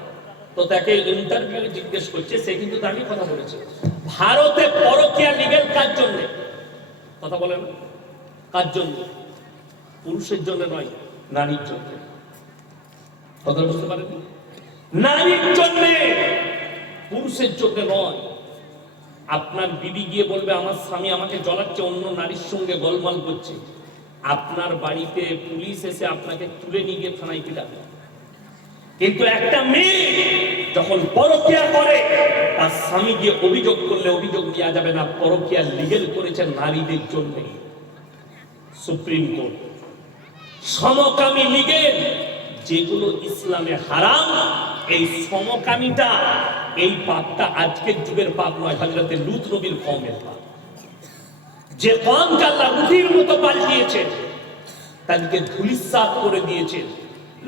তো তাকে ইন্টারভিউ জিজ্ঞেস করছে, সে কিন্তু দামি কথা বলেছে। ভারতে পরকীয়া লিগেল কার জন্য কথা বলেন? কার জন্য? পুরুষের জন্য নয়, নারীর জন্য। কথা বুঝতে পারেন? নারীর জন্য, পুরুষের জন্য নয়। আপনার বিবি গিয়ে বলবে আমার স্বামী আমাকে জ্বলাচ্ছে, অন্য নারীর সঙ্গে গোলমাল করছে, আপনার বাড়িতে পুলিশ এসে আপনাকে তুলে নিয়ে গিয়ে থানায় পিটাবে। কিন্তু একটা মেয়ে যখন পরকীয়া করে, তার স্বামী গিয়ে অভিযোগ করলে অভিযোগ দেওয়া যাবে না। পরকীয়া লিগেল করেছে নারীদের জন্য সুপ্রিম কোর্ট। সমকামী লিগেল, যেগুলো ইসলামে হারাম, এই সমকামীটা, এই পাপটা আজকের যুগের পাপ নয়, হযরতে লূত নবীর কওমের পাপ। যে কওমকে আল্লাহ রুটির মতো পাল্টিয়েছে, তাদেরকে ধূলিসাৎ করে দিয়েছে।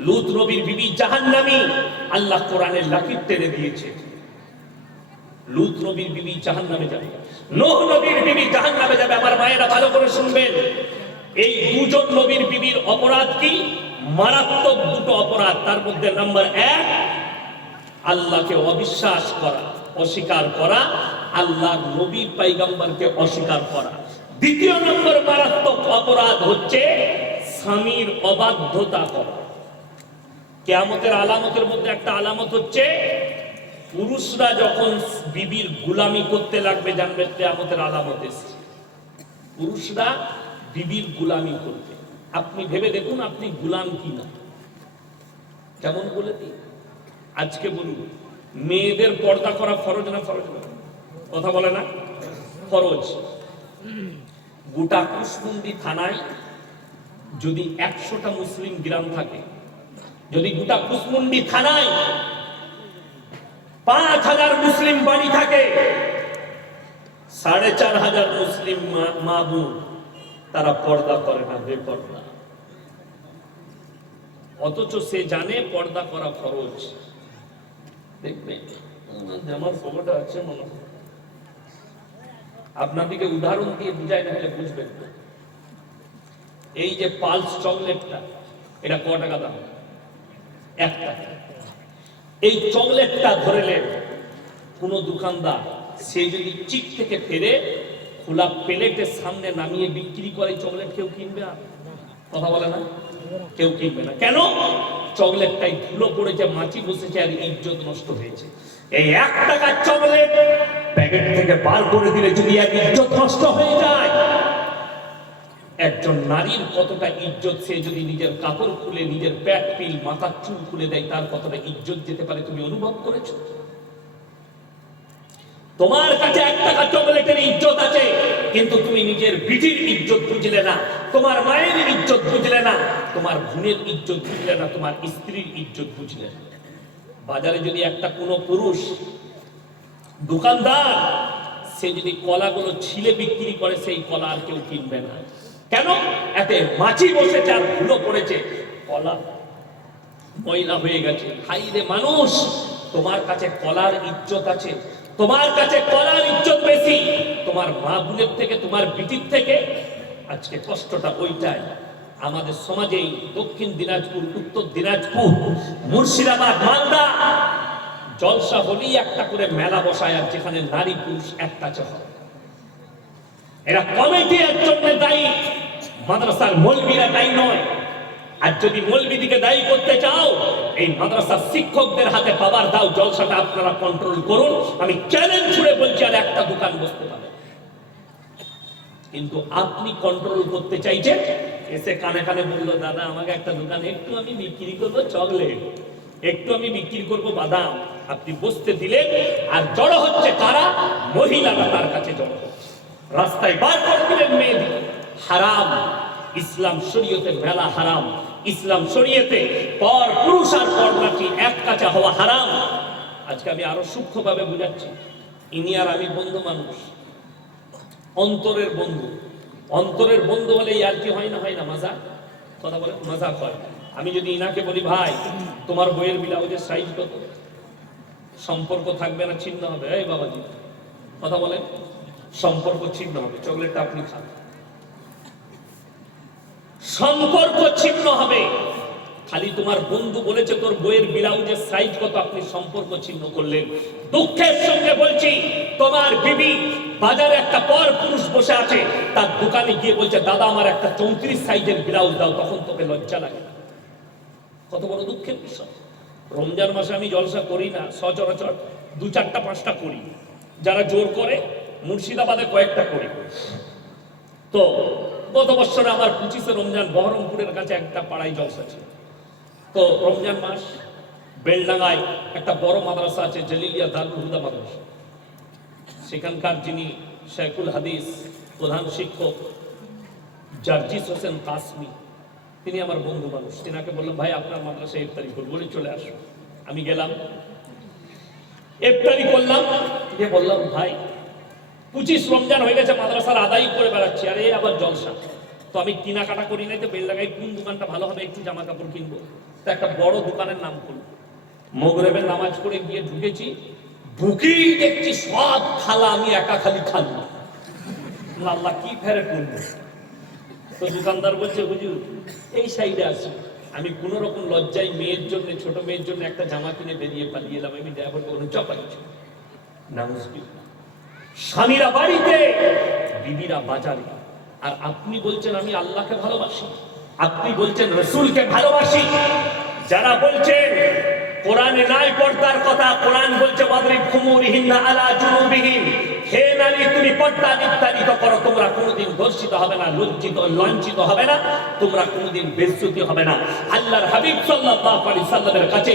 লূত নবীর বিবি জাহান্নামী, আল্লাহ কোরআনের লাকির টেনে দিয়েছে। লূত নবীর বিবি জাহান্নামে যাবে, নূহ নবীর বিবি জাহান্নামে যাবে। আমার মায়েরা ভালো করে শুনবেন, এই দুজন নবীর বিবির অপরাধ কি? মারাত্মক দুটো অপরাধ। তার মধ্যে নাম্বার 1, আল্লাহকে অবিশ্বাস করা, অস্বীকার করা, আল্লাহর নবী পয়গম্বরকে অস্বীকার করা। দ্বিতীয় নম্বর মারাত্মক অপরাধ হচ্ছে স্বামীর অবাধ্যতা করা। কিয়ামতের আলামতের মধ্যে একটা আলামত হচ্ছে পুরুষরা যখন বিবির গোলামি করতে লাগবে, জানবে কিয়ামতের আলামত এসেছে। পুরুষরা বিবির গোলামি করবে। আপনি ভেবে দেখুন আপনি গোলাম কিনা। কেমন বলে দিই, আজকে বলুন, মেয়েদের পর্দা করা ফরজ না ফরজ না? কথা বলে না? ফরজ। গোটা কুশমুন্ডি থানায় যদি 100টা মুসলিম গ্রাম থাকে, যদি গোটা কুশমুন্ডি থানায় 5000 মুসলিম বাড়ি থাকে, 4500 মুসলিম মা বোন তারা পর্দা করে না, বেপর্দা। অথচ সে জানে পর্দা করা ফরজ। দেখবেন যেমন খবরটা আছে মনে হয় আপনাদেরকে উদাহরণ দিয়ে বুঝাই না হলে বুঝবেন। এই যে পালস চকলেটটা, এটা ক টাকা দাম? 1 টাকা। এই চকলেটটা ধরেলেন কোন দোকানদার, সে যদি চিক থেকে ফেরে খোলা প্লেটের সামনে নামিয়ে বিক্রি করে, চকলেট কেউ কিনবে? কথা বলে না? কেউ কিনবে না। কেন? চকলেটটাই ধুলো পড়েছে, মাছি বসেছে, আর ইজ্জত নষ্ট হয়েছে। এই 1 টাকার চকলেট প্যাকেট থেকে বার করে দিলে যদি এক ইজ্জত নষ্ট হয়ে যায়, একজন নারীর কতটা ইজ্জত, সে যদি নিজের কাপড় খুলে, নিজের প্যাট পিল, মাথার চুল খুলে দেয়, তার কতটা ইজ্জত যেতে পারে তুমি অনুভব করেছো? তোমার কাছে 1 টাকা চকলেটের ইজ্জত আছে, কিন্তু তুমি নিজের বিটির ইজ্জত বুঝলে না, তোমার মায়ের ইজ্জত বুঝলে না, তোমার বোনের ইজ্জত বুঝলে না, তোমার স্ত্রীর ইজ্জত বুঝলে না। বাজারে যদি একটা কোনো পুরুষ দোকানদার, সে যদি কলাগুলো ছিলে বিক্রি করে, সেই কলা আর কেউ কিনবে না। কেন? এতে মাছি বসেছে আর ধুলো পড়েছে, কলা ময়লা হয়ে গেছে। হাই রে মানুষ, তোমার কাছে কলার ইজ্জত আছে, তোমার কাছে কলার ইজ্জত বেশি তোমার মা বোনের থেকে, তোমার বিটির থেকে। আজকে কষ্টটা ওইটাই। আমাদের সমাজেই দক্ষিণ দিনাজপুর, উত্তর দিনাজপুর, মুর্শিদাবাদ, মালদা জলসা হলেই একটা করে মেলা বসায়, আর যেখানে নারী পুরুষ এক কাছে হয়। এরা কমিটি এর জন্য দায়ী, মাদ্রাসার মৌলবীরা দায়ী নয়। আর যদি মৌলবীদিকে দায়ী করতে চাও, এই মাদ্রাসার শিক্ষকদের হাতে পাওয়ার দাও, জলসাটা আপনারা কন্ট্রোল করুন। আমি চ্যালেঞ্জ ছুড়ে বলছি, আর একটা দোকান বসতে পারে। কিন্তু আপনি কন্ট্রোল করতে চাইছেন। এসে কানে কানে বললো, দাদা আমাকে একটা দোকান, একটু আমি বিক্রি করবো চকলেট, একটু আমি বিক্রি করবো বাদাম। আপনি বসতে দিলেন, আর জড়ো হচ্ছে কারা? মহিলারা তার কাছে জড়ো হচ্ছে, রাস্তায় বার করে দিলেন মেয়েদিকে। হারাম। ইসলাম শরীয়তে মেলা হারাম। ইসলাম শরীয়তে পর পুরুষ আর পর নারী এক কাছে হওয়া হারাম। আজকে আমি আরো সূক্ষ্মভাবে বুঝাচ্ছি। ইনি আর আমি বন্ধু মানুষ, অন্তরের বন্ধু। অন্তরের বন্ধু হলে আর কি হয় না? হয় না মজা? কথা বলে মজা হয়। আমি যদি ইনাকে বলি, ভাই তোমার বইয়ের ব্লাউজের সাইজ কত? সম্পর্ক থাকবে না, ছিন্ন হবে। এই বাবাজি কথা বলেন, সম্পর্ক ছিন্ন হবে। চকলেটটা আপনি খান, সম্পর্ক ছিন্ন হবে। খালি তোমার বন্ধু বলেছে তোর বইয়ের ব্লাউজের সাইজ কত, আপনি সম্পর্ক ছিন্ন করলেন। দুঃখের সঙ্গে বলছি, তোমার বিবি বাজারে একটা পর পুরুষ বসে আছে, তার দোকানে গিয়ে বলছে, দাদা আমার একটা 34 সাইজের ব্লাউজ দাও, তখন তোকে লজ্জা লাগে। কত বড় দুঃখের বিষয়। রমজান মাসে আমি জলসা করি না, সচরাচর 2, 4, 5টা করি। যারা জোর করে, মুর্শিদাবাদে কয়েকটা করি। তো গত বছরে আমার 25শে রমজান বহরমপুরের কাছে একটা পাড়ায় জলসা ছিল। তো রমজান মাস, বেলডাঙ্গায় একটা বড় মাদ্রাসা আছে, জলিলিয়া দারুল হুদা মাদ্রাসা। সেখানকার যিনি শেখুল হাদিস প্রধান শিক্ষক জার্জিস হোসেন কাসমি, তিনি আমার বন্ধু মানুষ। তিনাকে বললাম, ভাই আপনার মাদ্রাসায় ইফতারি করবো, বলে চলে আসো। আমি গেলাম, ইফতারি করলাম। গিয়ে বললাম, ভাই 25 রমজান হয়ে গেছে, মাদ্রাসার আদায় করে বেড়াচ্ছি, আরে আবার জলসা। তো আমি কেনাকাটা করি নাই, তো বেলডাঙ্গায় কোন দোকানটা ভালো হবে, একটু জামা কাপড় কিনবো। তো একটা বড় দোকানের নাম করলো। মগরিবের নামাজ পড়ে গিয়ে ঢুকেছি, ঢুকেই দেখছি সব খালা, আমি একা খালি খালি। আল্লাহ কি ফেরে করবো। তো দোকানদার বলছে, হুজুর এই সাইডে আছে। আমি কোন রকম লজ্জায় মেয়ের জন্য, ছোট মেয়ের জন্য একটা জামা কিনে বেরিয়ে পালিয়ে এলাম। আমি ড্রাইভার কোনো চাপাচ্ছি না। স্বামীরা বাড়িতে, বিবিরা বাজারে। আর আপনি বলছেন আমি আল্লাহকে ভালোবাসি, আপনি বলছেন রাসূলকে ভালোবাসি। যারা বলছেন কোরআনে নাই পর্দার কথা, কোরআন বলছে ওয়াদরিব খুমুরিহিন্না আলা জুনুবিহিম, হে নারী তুমি পর্দা নির্ধারিত করো, তোমরা কোনোদিন ধর্ষিত হবে না, লজ্জিত লাঞ্ছিত হবে না, তোমরা কোনোদিন বেইজ্জতি হবে না। আল্লাহর হাবিব সাল্লাল্লাহু আলাইহি সাল্লামের কাছে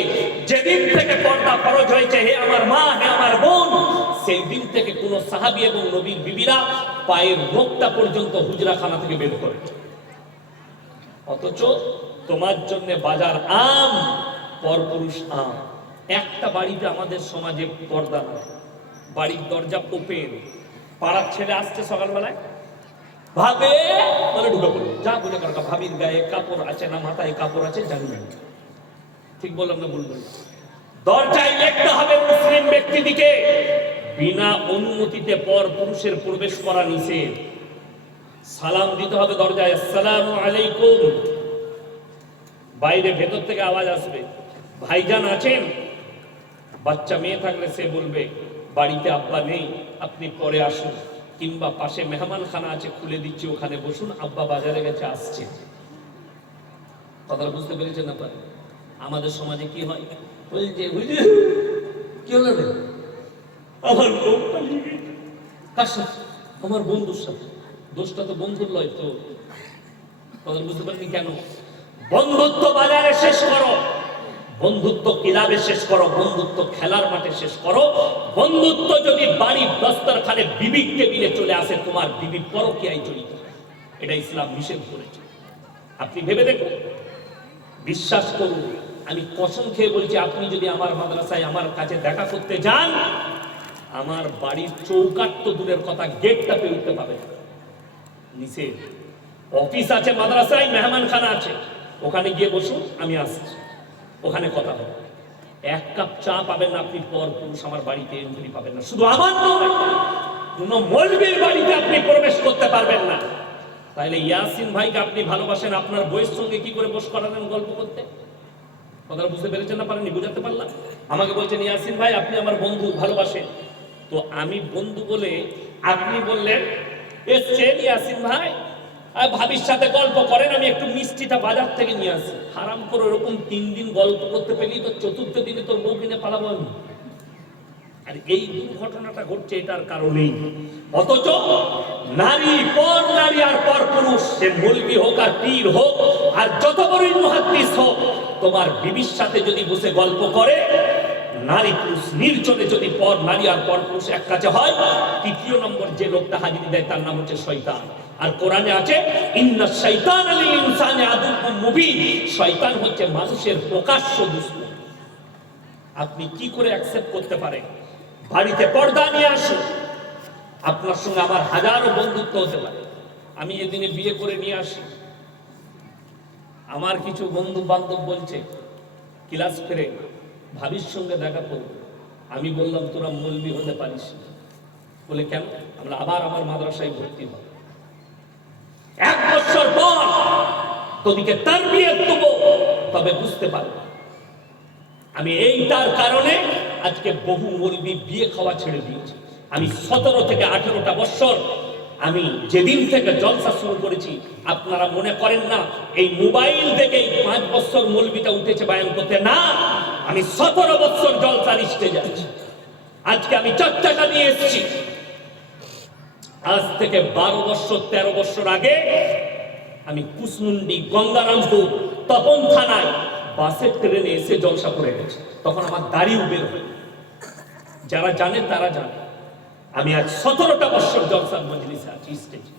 যেদিন থেকে পর্দা ফরজ হয়েছে, হে আমার মা, হে আমার বোন, সেই দিন থেকে কোন সাহাবী এবং নবীর বিবিরা পায়ের নখটা পর্যন্ত হুজরাখানা থেকে বের করে। অথচ তোমার জন্য বাজার আম, পরপুরুষ আম। একটা বাড়িতে আমাদের সমাজে পর্দা নাই, বাড়ির দরজা ওপেন, পাড়ার ছেলে আসছে সকালবেলায়, ভাবে বলে ঢুকে পড়লো, যা বলে কারকা ভাবির গায়ে কাপড় আছে না মাথায় কাপড় আছে জানি না। ঠিক বললাম না ভুল বললাম? দরজায় লিখতে হবে মুসলিম ব্যক্তিদিকে বিনা অনুমতিতে পর পুরুষের প্রবেশ করা নিষেধ। সালাম দিতে হবে দরজায়, আসসালামু আলাইকুম। বাইরে ভেতর থেকে আওয়াজ আসবে, ভাইজান আছেন? বাচ্চা মেয়ে থাকলে সে বলবে বাড়িতে আব্বা নেই, আপনি পরে আসুন, কিংবা পাশে মেহমানখানা আছে খুলে দিচ্ছি, ওখানে বসুন, আব্বা বাজারে গেছে আসছে। কথাটা বুঝতে পেরেছেন না? আমাদের সমাজে কি হয়, বলছে হুজুর কি হলো রে, আমার বউ পালিয়ে গেছে। কার সাথে? আমার বন্ধুর সাথে। দোষটা তো বন্ধুর লয় তো। কথা বুঝতে পারেনি কেন? বন্ধুত্ব বাজারে শেষ করো, বন্ধুত্ব ক্লাবে শেষ করো, বন্ধুত্ব খেলার মাঠে শেষ করো। বন্ধুত্ব যদি বাড়ির দস্তরখানে বিবি টেবিলে চলে আসে, তোমার বিবি পরকীয়ায় জড়িত, এটা ইসলাম নিষেধ করেছে। আপনি ভেবে দেখুন, বিশ্বাস করুন, আমি কসম খেয়ে বলছি, আপনি যদি আমার মাদ্রাসায় আমার কাছে দেখা করতে যান, আমার বাড়ির চৌকাঠ তো দূরের কথা, গেটটা পেয়ে উঠতে পাবে না, নিষেধ। অফিস আছে মাদ্রাসায়, মেহমানখানা আছে, ওখানে গিয়ে বসুন, আমি আসছি, ওখানে কথা হবে। এক কাপ চা পাবেন না আপনি পর পুরুষ আমার বাড়িতে এন্ট্রি পাবেন না। শুধু আমার নয়, কোন মৌলবীর বাড়িতে আপনি প্রবেশ করতে পারবেন না। তাহলে ইয়াসিন ভাইকে আপনি ভালোবাসেন, আপনার বইয়ের সঙ্গে কি করে বস করালেন গল্প করতে? কথাটা বুঝতে পেরেছেন না? পারেননি? বুঝাতে পারলাম? আমাকে বলছেন ইয়াসিন ভাই আপনি আমার বন্ধু, ভালোবাসেন। তো আমি বন্ধু বলে আপনি বললেন এসছেন ইয়াসিন ভাই, ভাবির সাথে গল্প করেন, আমি একটু মিষ্টিটা বাজার থেকে নিয়ে আসি। হারাম করে ওরকম 3 দিন গল্প করতে পেলি তো চতুর্থ দিনে তোর বউ কিনে পালাবো আমি। আর এই দুর্ঘটনাটা ঘটছে এটার কারণেই। অথচ নারী পর নারী আর পর পুরুষ, সে মৌলবি হোক আর পীর হোক আর যত বড়ই মুহাদ্দিস হোক, তোমার বিবির সাথে যদি বসে গল্প করে, নারী পুরুষ নির্জনে যদি পর নারী আর পর পুরুষ এক কাছে হয়, তৃতীয় নম্বর যে লোকটা হাজিরি দেয় তার নাম হচ্ছে শয়তান। আর কোরআনে আছে ইন্নাশ শাইতানা লিল ইনসানি আদুউম মুবিন, শয়তান হচ্ছে মানুষের প্রকাশ্য দুশমন। আপনি কি করে অ্যাকসেপ্ট করতে পারেন? বাড়িতে পর্দা নিয়ে আসুন। আপনার সঙ্গে আমার হাজারো বন্ধুত্ব হতে পারে। আমি এদিনে বিয়ে করে নিয়ে আসি, আমার কিছু বন্ধু বান্ধব বলছে ক্লাস ফেরে ভাবির সঙ্গে দেখা করবো। আমি বললাম তোরা মৌলবি হতে পারিস। বলে কেন? আমরা আবার আমার মাদ্রাসায় ভর্তি হব, 1 বছর পর তোদিকে তারবিয়ত দেব, তবে বুঝতে পারবো। আমি এইটার কারণে আজকে বহু মৌলবি বিয়ে খাওয়া ছেড়ে দিয়েছি। আমি 17 থেকে 18টা বছর, আমি যেদিন থেকে জলসা শুরু করেছি, আপনারা মনে করেন না এই মোবাইল দেখেই 5 বছর মৌলবিটা উঠেছে বায়ান করতে, না, আমি 17 বছর জলসা লিস্টে যাচ্ছি। আজকে আমি চর্চাটা নিয়ে এসেছি। আজ থেকে 12 বছর 13 বছর আগে আমি কুসমুন্ডি, গঙ্গারামপুর, তপন থানায় বাসের ট্রেনে এসে জলসা করে গেছি। তখন আমার দাড়িও বের হয়। যারা জানে তারা জানে আমি আজ 17টা বছর জলসার মজলিসে আছি, স্টেজে।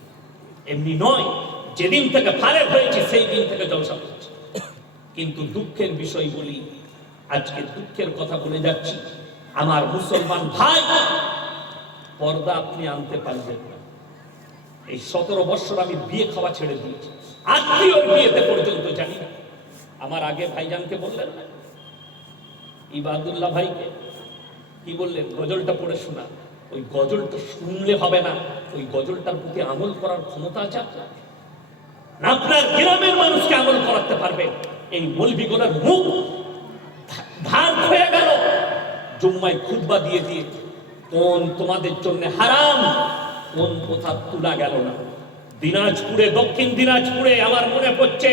এমনি নয়, যেদিন থেকে ফারেক হয়েছি সেই দিন থেকে জলসা করছি। কিন্তু দুঃখের বিষয় বলি, আজকে দুঃখের কথা বলে যাচ্ছি, আমার মুসলমান ভাই, পর্দা আপনি আনতে পারবেন না। এই 17 বছর আমি বিয়ে খাওয়া ছেড়ে দিয়েছি, আত্মীয় বিয়েতে পর্যন্ত জানি না। আমার আগে ভাইজানকে বললেন না, ইবাদুল্লাহ ভাইকে কি বললেন? গজলটা পড়ে শোনা। ওই গজলটা শুনলে হবে না, ওই গজলটার প্রতি আমল করার ক্ষমতা আছে আপনার? না আপনার গ্রামের মানুষকে আমল করাতে পারবেন? এই মৌলবিগুলোর মুখ ধার হয়ে গেল জুম্মায় খুতবা দিয়ে কোন তোমাদের জন্য হারাম, কোন কথা তুলা গেল না। দিনাজপুরে, দক্ষিণ দিনাজপুরে আমার মনে পড়ছে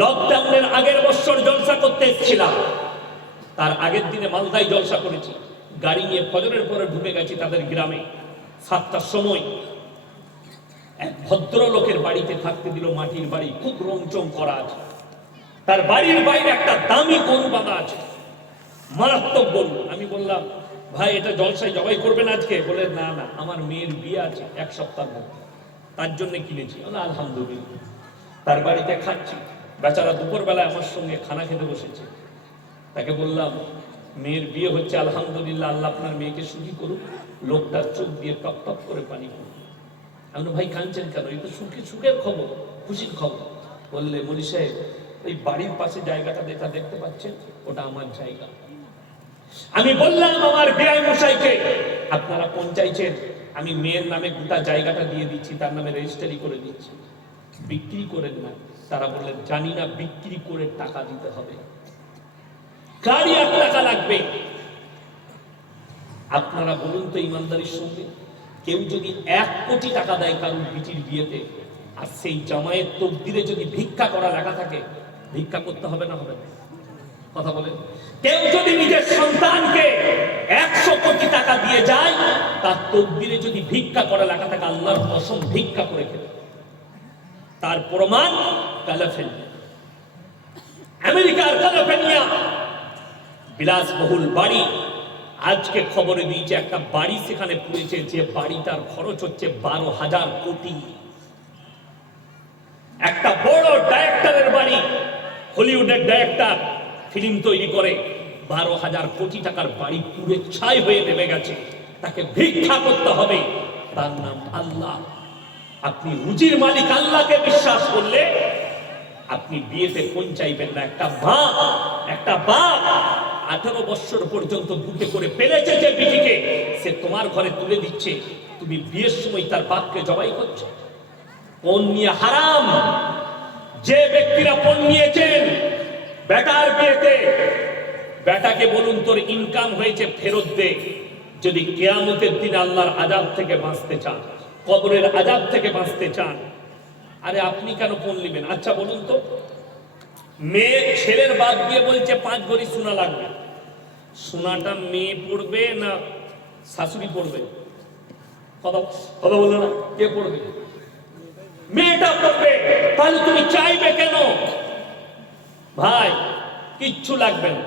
লকডাউনের আগের বছর জলসা করতে এসেছিলাম, তার আগের দিনে মালদায় জলসা করেছি। গাড়ি নিয়ে ফজরের পরে ঢুকে গেছি তাদের গ্রামে। 7টার সময় এক ভদ্রলোকের বাড়িতে থাকতে দিল, মাটির বাড়ি, খুব রংচং করা আছে। তার বাড়ির বাইরে একটা দামি গরু বাঁধা আছে, মারাত্মক গরু। আমি বললাম, ভাই এটা জলসায় জবাই করবেন আজকে? বলে না না, আমার মেয়ের বিয়ে আছে 1 সপ্তাহের মধ্যে, তার জন্য কিনেছি। আলহামদুলিল্লাহ। তার বাড়িতে খাচ্ছি, বেচারা দুপুরবেলায় আমার সঙ্গে খানা খেতে বসেছে। তাকে বললাম, মেয়ের বিয়ে হচ্ছে, আলহামদুলিল্লাহ, আল্লাহ আপনার মেয়েকে সুখী করুক। লোকটার চোখ দিয়ে টপ টপ করে পানি পড়ল। আমি ভাই কাঁদছেন কেন? এই তো সুখের খবর, খুশির খবর। বললে, মলি সাহেব, ওই বাড়ির পাশে জায়গাটা যেটা দেখতে পাচ্ছেন ওটা আমার জায়গা। আমি বললাম আমার বিআই মশাইকে, আপনারা পঞ্চায়েতের, আমি মেয়ের নামে গোটা জায়গাটা দিয়ে দিচ্ছি, তার নামে রেজিস্ট্রি করে দিচ্ছি, বিক্রি করেন না। তারা বললেন, জানি না, বিক্রি করে টাকা দিতে হবে, গাড়ি 8 টাকা লাগবে। আপনারা বলুন তো ইমানদারির সঙ্গে, কেউ যদি 1 কোটি টাকা দেয় কারণ বিটির বিয়েতে, আর সেই জামাইয়ের তকদিরে যদি ভিক্ষা করা লেখা থাকে, ভিক্ষা করতে হবে না? হবে না? কথা বলেন। কেউ যদি নিজের সন্তানকে 100 কোটি টাকা দিয়ে যায়, তার তকদিরে যদি ভিক্ষা করা লেখা থাকে, আল্লাহর কসম ভিক্ষা করে খেতে। তার প্রমাণ ক্যালিফোর্নিয়া, আমেরিকার ক্যালিফোর্নিয়া, বিলাসবহুল বাড়ি। আজকে খবরে দিয়েছে একটা বাড়ি সেখানে পুড়েছে, যে বাড়িটার খরচ হচ্ছে 12,000 কোটি। একটা বড় ডাইরেক্টরের বাড়ি, হলিউডের ডাইরেক্টর, ফিল্ম তৈরি করে, 12,000 কোটি টাকার বাড়ি পুড়ে ছাই হয়ে নেমে গেছে। তাকে ভিক্ষা করতে হবে, তার নাম আল্লাহ। আপনি রুজির মালিক আল্লাহকে বিশ্বাস করলে আপনি বিয়েতে পৌঁছাইবেন না। একটা বাপ 18 বছর পর্যন্ত বুকে করে পেলেছে যে বিটিকে, সে তোমার ঘরে তুলে দিচ্ছে, তুমি বিয়ের সময় তার বাপকে জবাই করছো। পণ নিয়ে হারাম। যে ব্যক্তিরা পণ নিয়েছেন বেটার বিয়েতে, বেটাকে বলুন, তোর ইনকাম হয়েছে, ফেরত দে। যদি কিয়ামতের দিন আল্লাহর আযাব থেকে বাঁচতে চান, কবরের আযাব থেকে বাঁচতে চান, আরে আপনি কেন পণ নেবেন? আচ্ছা বলুন তো, মেয়ে ছেলের বাপ দিয়ে বলছে 5 ভরি সোনা লাগবে, সোনাটা মেয়ে পড়বে না শাশুড়ি পড়বে? কথা বললো না, কে পড়বে? মেয়েটা পড়বে। তাহলে তুমি চাইবে কেন? ভাই কিচ্ছু লাগবে না,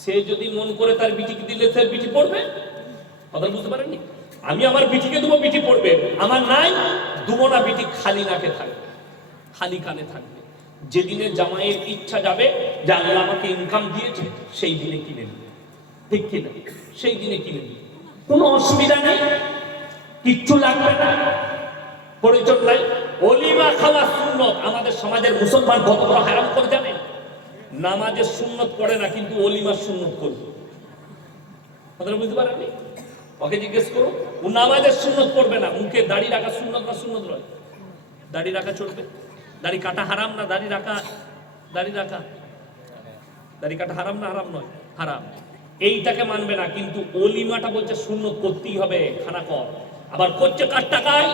সে যদি মন করে তার বিটিকে দিলে সে বিটি পড়বে। কথা বুঝতে পারেননি? আমি আমার বিটিকে দেবো, বিটি পড়বে, আমার নাই দেবো না, বিটি খালি নাকে থাকবে, খালি কানে থাকবে। যেদিনে জামাইয়ের ইচ্ছা যাবে যে আল্লাহ আমাকে ইনকাম দিয়েছে, সেই দিনে কিনে নেবে, ঠিক কিনা? সেই দিনে কিনে নেবে, কোনো অসুবিধা নেই, কিচ্ছু লাগবে না, পরিচয় নাই। অলিমা খাওয়া সুন্নত। আমাদের সমাজের মুসলমান কত বড় হারাম করে জানেন? নামাজের সুন্নত পড়ে না, কিন্তু অলিমার সুন্নত করবে। কথাটা বুঝতে পারেননি? ওকে জিজ্ঞেস করো, ও নামাজের সুন্নত পড়বে না, মুখে দাড়ি রাখা সুন্নত না সুন্নত নয়? দাড়ি রাখা চলবে? দাড়ি কাটা হারাম না দাড়ি রাখা? দাড়ি কাটা হারাম না হারাম নয়? হারাম। এইটাকে মানবে না, কিন্তু অলিমাটা বলছে সুন্নত করতেই হবে, খানা কর। আবার করছে কার টাকায়?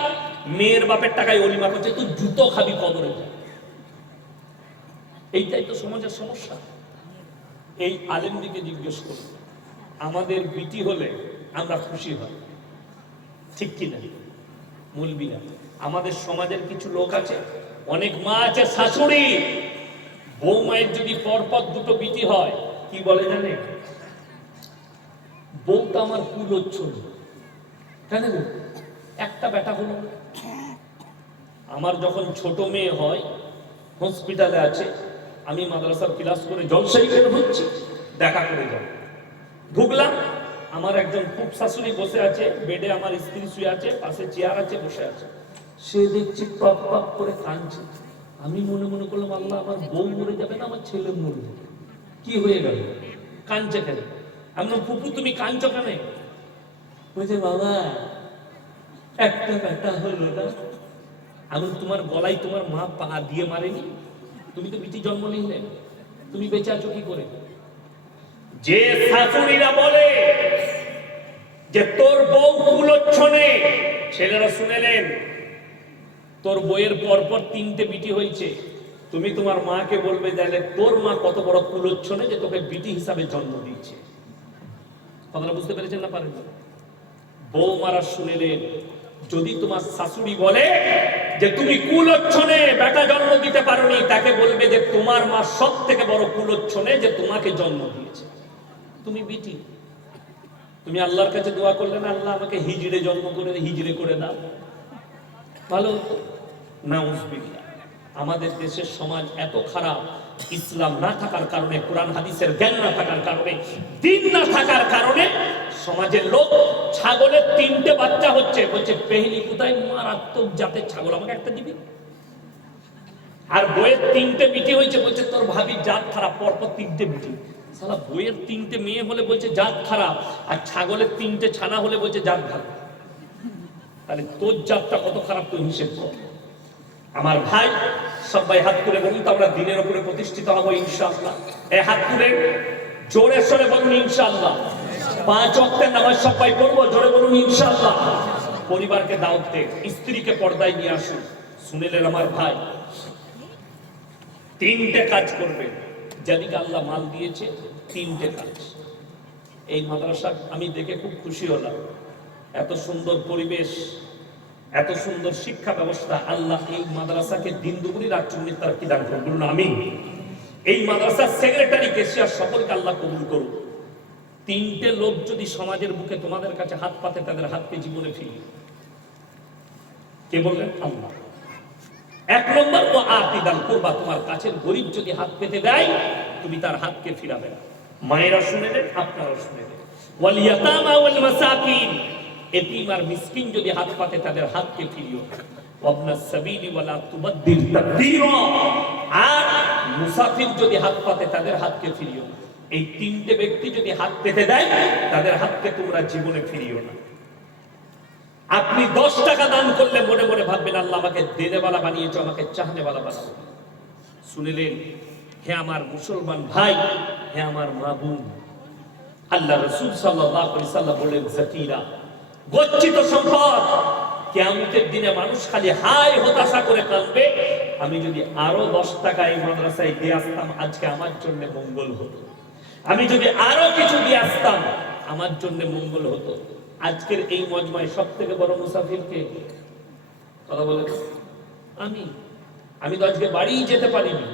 মেয়ের বাপের টাকায় অলিমা করছে, তুই জুতো খাবি কবরে। এইটাই তো সমাজের সমস্যা। এই আলেমদিকে জিজ্ঞেস করুন, আমাদের বিটি হলে আমরা খুশি হই, ঠিক কিনা? মূলবিরা, আমাদের সমাজের কিছু লোক আছে, অনেক মা আছে শাশুড়ি, বৌমায়ের যদি পরপর 2টো বিটি হয়, কি বলে জানে? বউটা আমার কুল হচ্ছে কেন, একটা বেটা হলো। আমার যখন ছোট মেয়ে হয়, হসপিটালে আছে, আমি মাদ্রাসার ক্লাস করে জলসাই বের হচ্ছি, দেখা করে যাব। ঢুকলাম, আমার একজন খুব শাশুড়ি বসে আছে বেডে, আমার স্ত্রী শুয়ে আছে, পাশে চেয়ার আছে, বসে আছে। সে দেখছি টপ টপ করে কাঁদছে। আমি মনে মনে করলাম, আল্লাহ, আমার বউ মরে যাবে না আমার ছেলে মরে যাবে, কি হয়ে গেল, কাঁদছে কেন? আমি ফুপু তুমি কাঁদছো কেন? বলছে, বাবা একটা বেটা হলো না। আমি, তোমার গলায় তোমার মা পা দিয়ে মারেনি? তুমি তো বিটি জন্ম নিলে, তুমি বেঁচে আছো কি করে? যে শাশুড়িরা বলে যে তোর বউ কুলচ্ছনে, ছেলেরা শুনেলেন, তোর বইয়ের পরপর 3টে বিটি হয়েছে, তুমি তোমার মাকে বলবে তাহলে তোর মা কত বড় কুলোচ্ছনে যে তোকে বিটি হিসাবে জন্ম দিয়েছে। কথাটা বুঝতে পেরেছেন না পারেন? বউ মারা শুনেলেন, যদি তোমার শাশুড়ি বলে যে তুমি কুলোচ্ছনে বেটা জন্ম দিতে পারোনি, তাকে বলবে যে তোমার মা সব থেকে বড় কুলোচ্ছনে যে তোমাকে জন্ম দিয়েছে, তুমি বিটি। তুমি আল্লাহর কাছে দোয়া করলে না, আল্লাহ আমাকে হিজড়ে জন্ম করে হিজড়ে করে দাও, ভালো হতো। নাউজুবিল্লাহ। আমাদের দেশের সমাজ এত খারাপ, ইসলাম না থাকার কারণে, কোরআন হাদিসের জ্ঞান না থাকার কারণে, দিন না থাকার কারণে সমাজের লোক ছাগলের 3টে বাচ্চা হচ্ছে, বলছে পেহলি কোথায়, মারাত্মক জাতের ছাগল, আমাকে একটা দিবি। আর বইয়ের 3টে বিটি হয়েছে, বলছে তোর ভাবি জাত খারাপ, পরপর 3টে বিটি। সালা বইয়ের 3টে মেয়ে হলে বলছে জাত খারাপ, আর ছাগলের 3টে ছানা হলে বলছে জাত ভালো। তাহলে তোর জাতটা কত খারাপ তুই হিসেব কর। আমার ভাই, সবাই হাত তুলে বলুন তো আমরা দিনের উপরে প্রতিষ্ঠিত হবো ইনশাআল্লাহ। এই হাত তুলে জোরে সরে বলুন ইনশাআল্লাহ। 5 ওয়াক্তের নামাজ সবাই পড়বো, জোরে বলুন ইনশাআল্লাহ। পরিবারকে দাওয়াত দে, স্ত্রীকে পর্দায় নিয়ে আসুন। শুনেলেন আমার ভাই, 3টে কাজ করবে, যেদিকে আল্লাহ মাল দিয়েছে 3টে কাজ। এই মাদ্রাসা আমি দেখে খুব খুশি হলাম, এত সুন্দর পরিবেশ, এত সুন্দর শিক্ষা ব্যবস্থা। আল্লাহ এই মাদ্রাসাকে দিন দুপুরি রাত 24 তারিখ দান করুন, বলুন আমিন। এই মাদ্রাসার সেক্রেটারি, কেশিয়ার সকলকে আল্লাহ কবুল করুন। 3টে লোক যদি সমাজের বুকে তোমাদের কাছে হাত পাতে, তাদের হাতকে জীবনে ফিরিয়ে, কে বললেন? আল্লাহ। 1 নম্বর, ও আতি দান করবা, তোমার কাছের গরিব যদি হাত পেতে দেয়, তুমি তার হাতকে ফিরাবে না। মায়েরা শুনেলেন, আপনারা শুনেলেন। ওয়াল ইয়াতামা ওয়াল মাসাকিন, এতিম আর মিসকিন যদি হাত পাতে, তাদের হাতকে ফিরিও। ওয়াবনাস সাবিলি ওয়ালা তুবাদদিল তাকদীরা, আর মুসাফির যদি হাত পাতে, তাদের হাতকে ফিরিও। এই 3টে ব্যক্তি যদি হাত পেতে দেয়, তাদের হাতকে তোমরা জীবনে ফিরিও না। আপনি 10 টাকা দান করলে মনে মনে ভাববেন আল্লাহ আমাকে দেনেওয়ালা বানিয়েছো, আমাকে চাহনেওয়ালা বানাবো। শুনলেন? হে আমার মুসলমান ভাই, হে আমার মা বোন, আল্লাহ রাসূল সাল্লাল্লাহু আলাইহি সাল্লাম বলেন, যাকিরা, গচ্ছিত সম্পদ। কিয়ামতের দিনে মানুষ খালি হায় হতাশা করে কাঁদবে, আমি যদি আরো 10 টাকা এই মাদ্রাসায় দিয়ে আসতাম, আজকে আমার জন্য মঙ্গল হতো। আমি যদি আরো কিছু দিয়ে আসতাম, আমার জন্য মঙ্গল হতো। আজকের এই মজমায় সব থেকে বড় মুসাফির কে? কথা বলে আমি তো আজকে বাড়ি যেতে পারিনি,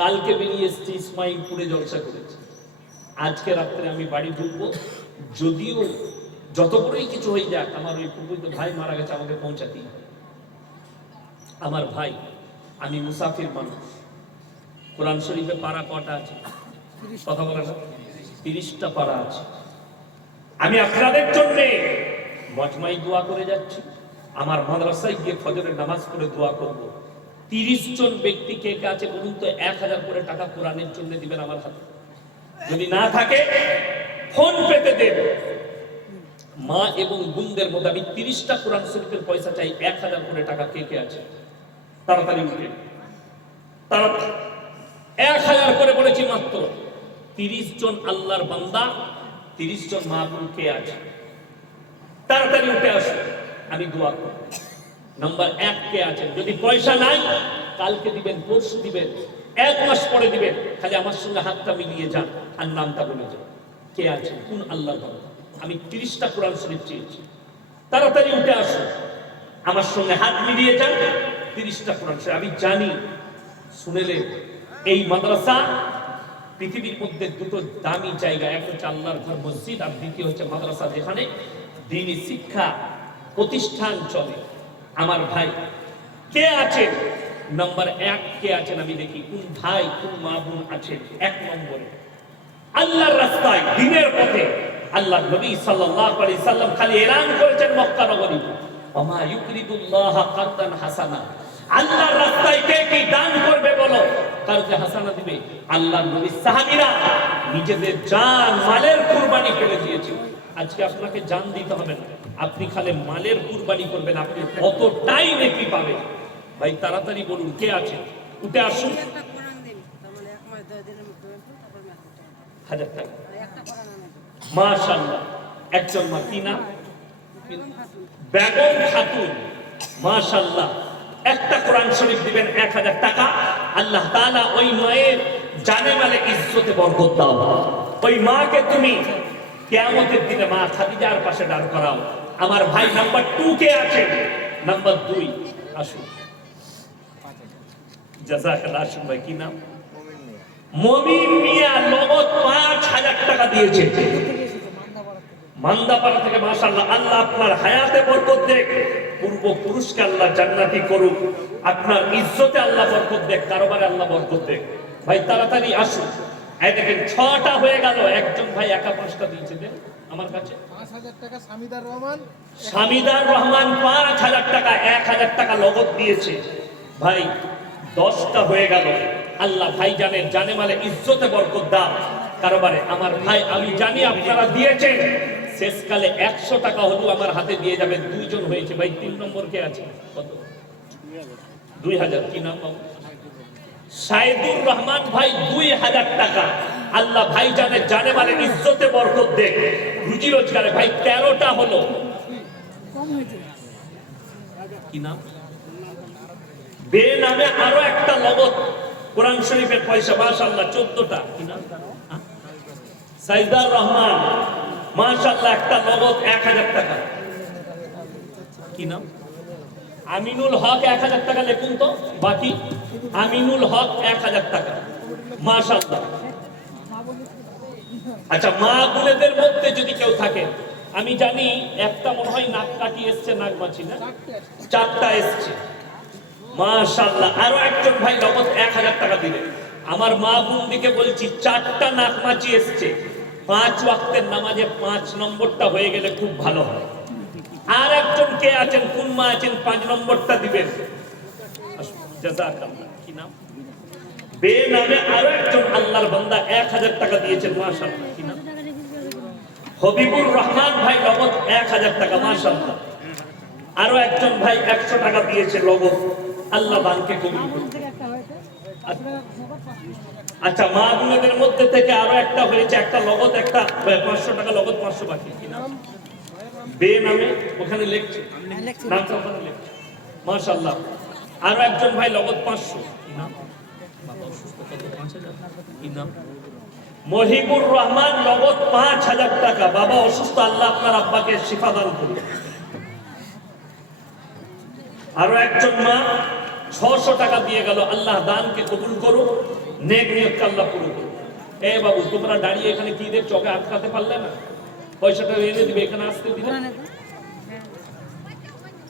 কালকে বেরিয়ে এসেছি, ইসমাইলপুরে জলসা করেছি। আজকে রাত্রে আমি বাড়ি ঢুকবো, যদিও যত বড়ই কিছু হয়ে যাক, আমার ওই পুকুরিত ভাই মারা গেছে, আমাকে পৌঁছাতেই হবে। আমার ভাই, আমি মুসাফির মানুষ। কোরআন শরীফে পারা কটা আছে? কথা বলে না, 30টা পারা আছে। আমি আপনাদের জন্য মজমাই দোয়া করে যাচ্ছি, আমার মাদ্রাসায় গিয়ে ফজরের নামাজ পড়ে দোয়া করব। 30 জন ব্যক্তি কে কে আছে বলুন তো? 1000 করে টাকা কোরআনের জন্য দিবেন আমার হাতে। যদি না থাকে ফোন পেতে দেন। মা এবং বোনদের মধ্যে আমি 30টা কোরআন শরীফের পয়সা চাই, 1000 করে টাকা কে কে আছে? তাড়াতাড়ি উঠে, তাড়াতাড়ি 1000 করে বলেছি মাত্র। 30 জন আল্লাহর বান্দা, 30 জন মা বোন কে আছে? তাড়াতাড়ি উঠে আসো, আমি দোয়া করব। নাম্বার 1 কে আছেন? যদি পয়সা নাই, কালকে দিবেন, পরশু দিবেন, 1 মাস পরে দিবেন, খালি আমার সঙ্গে হাতটা মিলিয়ে যান আর নামটা বলে যান। কে আছে? কোন আল্লাহর বান্দা? আমি 30টা কোরআন শরীফ চেয়েছি, তাড়াতাড়ি উঠে আসো, আমার সঙ্গে হাত মিলিয়ে যান। 30টা কোরআন শরীফ আমি জানি। শুনেলে, এই মাদ্রাসা পৃথিবীর মধ্যে 2টো দামি জায়গা, এক হচ্ছে আল্লাহর ঘর মসজিদ, আর দ্বিতীয় হচ্ছে মাদ্রাসা, যেখানে দ্বীনি শিক্ষা প্রতিষ্ঠান চলে। আমার ভাই কে আছেন? নাম্বার 1 কে আছেন? আমি দেখি কোন ভাই, কোন মা বোন আছেন 1 নম্বরে আল্লাহর রাস্তায়, দ্বীনের পথে। আল্লাহ নবী সাল্লাল্লাহু আলাইহি সাল্লাম খালি এলান করেছেন মক্কা নগরী, ওমা ইউকরিদুল্লাহ কারদান হাসানা। আল্লাহর রাস্তায় কে কি দান করবে বলো, কারজে হাসানা দিবে। আল্লাহর নবী সাহাবীরা নিজেদের জান মালের কুরবানি করে দিয়েছে। আজকে আপনাকে জান দিতে হবে না, আপনি খালি মালের কুরবানি করবেন, আপনি কতটাই নেকি পাবেন। ভাই তাড়াতাড়ি বলুন কে আছে? উঠে আসুন। 1000 টাকা, মাশাআল্লাহ। একজন মা, কি নাম? বেগম খাতুন, মাশাআল্লাহ। একটা কোরআন শরীফ দিবেন 1000 টাকা, আল্লাহ তাআলা ওই মায়ের জানে মালে ইজ্জতে বরকত দাও। ওই মাকে তুমি কিয়ামতের দিনে মা খাদিজার পাশে দাঁড় করাও। আমার ভাই নাম্বার 2 কে আছে? নাম্বার 2 আসুন, জাযাকাল্লাহ। আসুন ভাই, কি নাম? মমিন মিয়া নগদ 5000 টাকা দিয়েছে মান্দাপাড়া থেকে। মাশাআল্লাহ, আল্লাহ আপনার হায়াতে বরকত দেখ, পূর্ব পুরুষকে আল্লাহ জান্নাতি করুক, আপনার ইজ্জতে আল্লাহ বরকত দেখ, কারবারে আল্লাহ বরকত দেখ। ভাই তাড়াতাড়ি আসুন। এই দেখেন 6টা হয়ে গেল, একজন ভাই একা 5টা দিয়েছে। দেন আমার কাছে 5000 টাকা সামিদার রহমান। সামিদার রহমান 5000 টাকা, 1000 টাকা নগদ দিয়েছে। ভাই 10টা হয়ে গেল। আল্লাহ ভাই জানেন জানে মালে ইজ্জতে বরকত দাও, কারবারে। আমার ভাই আমি জানি আপনারা দিয়েছেন, শেষকালে 100 টাকা হলো আমার হাতে দিয়ে যাবেন। 2 জন হয়েছে ভাই। 3 নম্বর কে আছে? কত? 2000। কি নাম? সাইদুর রহমান ভাই 2000 টাকা। আল্লাহ ভাই জানে মানে ইজ্জতে বরকত দেখ, রুজি রোজগারে। ভাই 13টা হলো। কি নাম? বে নামে আরো একটা নগদ কোরআন শরীফের পয়সা, মাশাআল্লাহ 14টা। কি নাম? সাইদার রহমান, মাশাআল্লাহ একটা নগদ 1000 টাকা। কি নাম? আমিনুল হক 1000 টাকা লিখুন তো। বাকি আমিনুল হক 1000 টাকা, মাশাআল্লাহ। আচ্ছা, মা বোনেদের মধ্যে যদি কেউ থাকে, আমি জানি একটা মনে হয় নাক কাটি এসছে, নাক মাছি না, 4টা এসছে, মাশাআল্লাহ। আরো একজন ভাই নগদ 1000 টাকা দিলেন। আমার মা বোনদিকে বলছি, 4টা নাক মাছি এসছে। 5 ওয়াক্তের নামাজে 5 নম্বরটা হয়ে গেলে খুব ভালো হয়। আর একজন কে আছেন, কোন মা আছেন, 5 নম্বরটা দিবেন। জাযাকাল্লাহ। কি নাম? বে নামে আরো একজন আল্লাহর বান্দা 1000 টাকা দিয়েছেন, মাশাআল্লাহ। কি নাম? হবিবুর রহমান ভাই নগদ 1000 টাকা, মাশাআল্লাহ। আরো একজন ভাই 100 টাকা দিয়েছে নগদ। আল্লাহ দানকে কবুল করুন। আচ্ছা, মা বোনদের মধ্যে থেকে আরো একটা হয়েছে, একটা নগদ, একটা 500 টাকা নগদ, 500 বাকি। কি নাম? বে নামে ওখানে লিখছে, নামটা ওখানে লিখছে, মাশাআল্লাহ। আরো একজন ভাই নগদ 500। কি নাম? বাবা অসুস্থ, কত? 5000। কি নাম? মহিবুর রহমান নগদ 5000 টাকা। বাবা অসুস্থ, আল্লাহ আপনার আব্বাকে শিফা দান করুন। আরো একজন মা 600 টাকা দিয়ে গেল। আল্লাহ দানকে কবুল করুন, নেক নিয়তকে আল্লাহ পুরো করুন। এ বাবু, তোমরা দাঁড়িয়ে এখানে কি দেখ, চোখে আটকাতে পারলে না? পয়সাটা এনে দিবে, এখানে আসতে দিবে।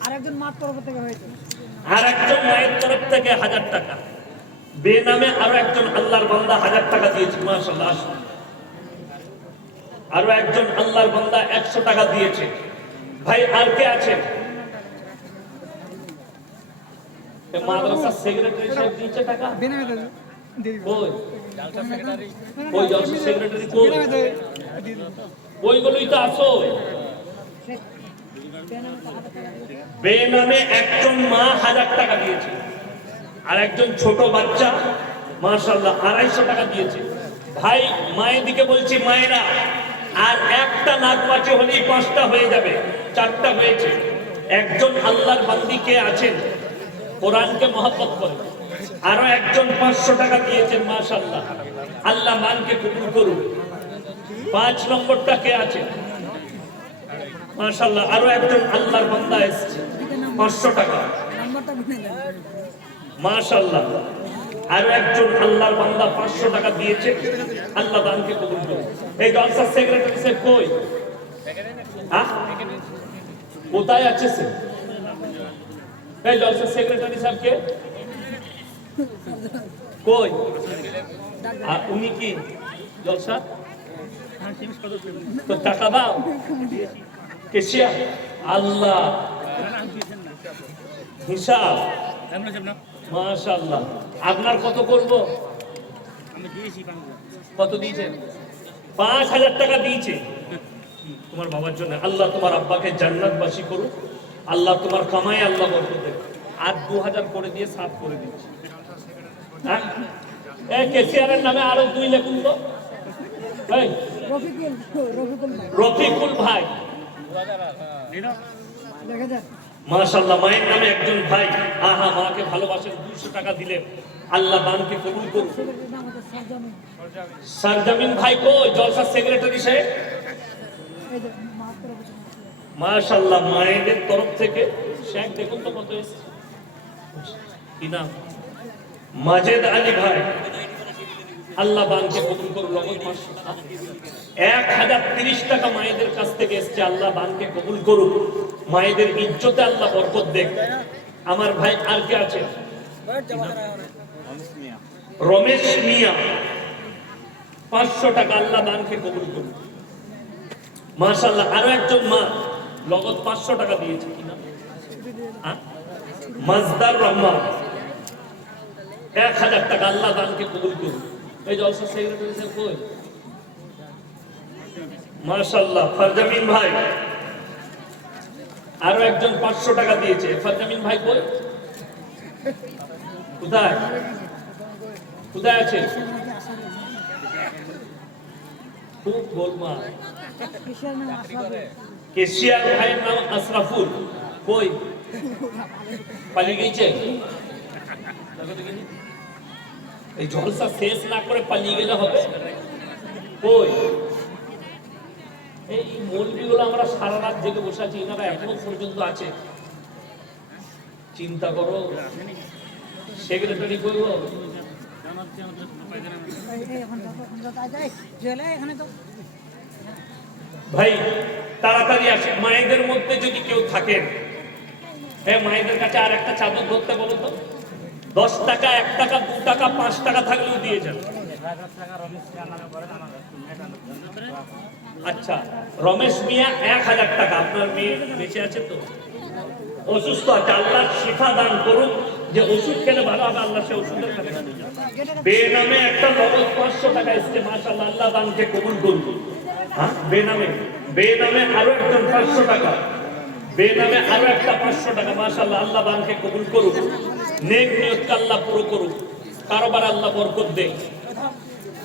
আরেকজন মার তরফ থেকে হয়েছে, আরেকজন মায়ের তরফ থেকে 1000 টাকা। বে নামে আরো একজন আল্লাহর বান্দা 1000 টাকা দিয়েছে, মাশাআল্লাহ। আরো একজন আল্লাহর বান্দা 100 টাকা দিয়েছে। ভাই আর কে আছে? মাদ্রাসা সেক্রেটারি সাহেব দিয়েছে টাকা। কই? কই জলসা সেক্রেটারি কই? ওইগুলোই তো আসো। বে নামে একজন মা 1000 টাকা দিয়েছে। আর একজন ছোট বাচ্চা, মাশাআল্লাহ, 250 টাকা দিয়েছে। ভাই মায়ের দিকে বলছি, মায়েরা আর একটা নাক মাছি হলেই 5টা হয়ে যাবে, 4টা হয়েছে। একজন আল্লাহর বান্দি কে আছেন, কোরআনকে মহব্বত করে, আরো একজন 500 টাকা দিয়েছেন, মাশাআল্লাহ। আল্লাহ মানকে কবুল করুন। 5 নম্বরটা কে আছে? মাশাআল্লাহ। আরো একজন আল্লাহর বান্দা এসেছে, 500 টাকা, মাশাআল্লাহ। আরো একজন আল্লাহর বান্দা 500 টাকা দিয়েছে। আল্লাহ দানকে কবুল করুন। এই জলসার সেক্রেটারি সাহেব কই? কোথায় আছে সে? এই জলসার সেক্রেটারি সাহেব কে? কই? আর উনি কি জলসা? তো টাকা দাও। কেশিয়া, আল্লাহ হিসাব, মাশাআল্লাহ। আপনার কত করব? কত দিয়েছেন? 5000 টাকা দিয়েছে তোমার বাবার জন্য। আল্লাহ তোমার আব্বাকে জান্নাতবাসী করুক। আল্লাহ তোমার কামাই আল্লাহ বরকত দেবে। আর 2000 করে দিয়ে 7 করে দিচ্ছি। হ্যাঁ, এই কেসিয়ারের নামে আরো 2 লিখুন তো। এই রফিকুল ভাই মাশাআল্লাহ, মায়ের নামে একজন ভাই আহা মাকে ভালোবাসেন, 200 টাকা দিলেন। আল্লাহ দানকে কবুল করুন। ছেলেটির নাম হচ্ছে সরজমিন। সরজমিন ভাই কো জলসা সেক্রেটারি সাহেব। এই যে মার তরফ থেকে মাশাআল্লাহ, মায়েদের তরফ থেকে শেখ দেখুন তো কত এসেছে। কি নাম? মাজেদ আলী ভাই। আল্লাহ দানকে কবুল করুন। নগদ 1030 টাকা মায়েদের কাছ থেকে এসেছে। আল্লাহ দানকে কবুল করুন। মায়েদের ইজ্জতে আল্লাহ বরকত দেখ। আমার ভাই আর কে আছে? রমেশ মিয়া, 500 টাকা। আল্লাহ দানকে কবুল করুন। মাশাআল্লাহ, আরো একজন মা নগদ 500 টাকা দিয়েছে। কি নাম? মাজদার রহমান, 1000 টাকা। আল্লাহ দানকে কবুল করুন। এই জলসা সেক্রেটারি সাহেব কই? মাশাআল্লাহ, ফারজামিন ভাই আরো একজন 500 টাকা দিয়েছে। ফারজামিন ভাই কই? কোথায় কোথায় আছে? খুব গোলমাল। কিসের নাম আশরাফুল। কেশিয়ার ভাইয়ের নাম আশরাফুল। কই? পালিয়ে গেছে। দেখো তো দেখি। এই জলসা শেষ না করে পালিয়ে গেলে হবে? কই? এই মৌলবীগুলো আমরা সারা রাত জেগে বসে আছি, এনারা এখনো পর্যন্ত আছে। চিন্তা করো, সেক্রেটারি কইব। এখন যত যায় জেলে এখানে তো ভাই তাড়াতাড়ি আসে। মায়েদের মধ্যে যদি কেউ থাকেন, হ্যাঁ মায়েদের কাছে আর একটা চাদর ধরতে বলো তো। 10 টাকা, 1 টাকা, 2 টাকা, 5 টাকা থাকলেও দিয়ে যান। আচ্ছা, রমেশ মিয়া 1000 টাকা। আপনার মেয়ে বেঁচে আছে তো? অসুস্থ আছে, আল্লাহ শিফা দান করুন। যে ওষুধ খেলে ভালো হবে, আল্লাহ সে ওষুধের কাছে বেনামে একটা নগদ 500 টাকা এসছে। মাশাআল্লাহ, আল্লাহ দানকে কবুল করুন। হ্যাঁ, বেনামে আরো একজন 500 টাকা। বেনামে আরো একটা 500 টাকা। মাশাআল্লাহ, আল্লাহ দানকে কবুল করুন। নেক নিয়তকে আল্লাহ পুরো করুন। কারোবার আল্লাহ বরকত দেন।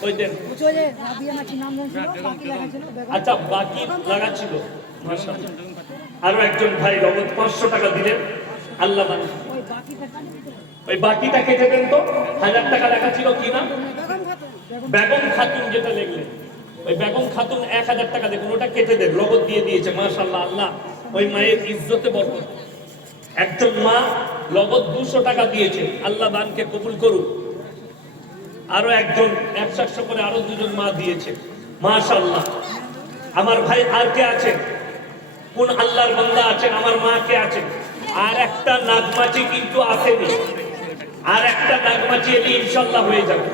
ওই দেন। বুঝলে রাবিয়া নাকি নাম ছিল, বাকি লেখা ছিল বেগম। আচ্ছা, বাকি লাগা ছিল। মাশাআল্লাহ, আরো একজন ভাই নগদ 500 টাকা দিলেন। আল্লাহ দান। ওই বাকিটা কাটি দিতে হবে। ওই বাকিটা কেটে দেন তো। 1000 টাকা লেখা ছিল কি না? বেগম খাতুন। বেগম খাতুন যেটা লিখলেন, ওই বেগম খাতুন 1000 টাকা দেখুন, ওটা কেটে দেন। নগদ দিয়ে দিয়েছে। মাশাআল্লাহ, আল্লাহ ওই মায়ের ইজ্জতে বরকত। একজন মা নগদ 200 টাকা দিয়েছে। আল্লাহ দানকে কবুল করুন। আরো একজন 100 করে আরো 2জন মা দিয়েছে। মাশাআল্লাহ, আমার ভাই আর কে আছে? কোন আল্লাহর বান্দা আছেন? আমার মা কে আছে? আর একটা নাগমাচি কিন্তু আসেনি। আর একটা নাগমাচি এলে ইনশাআল্লাহ হয়ে যাবে।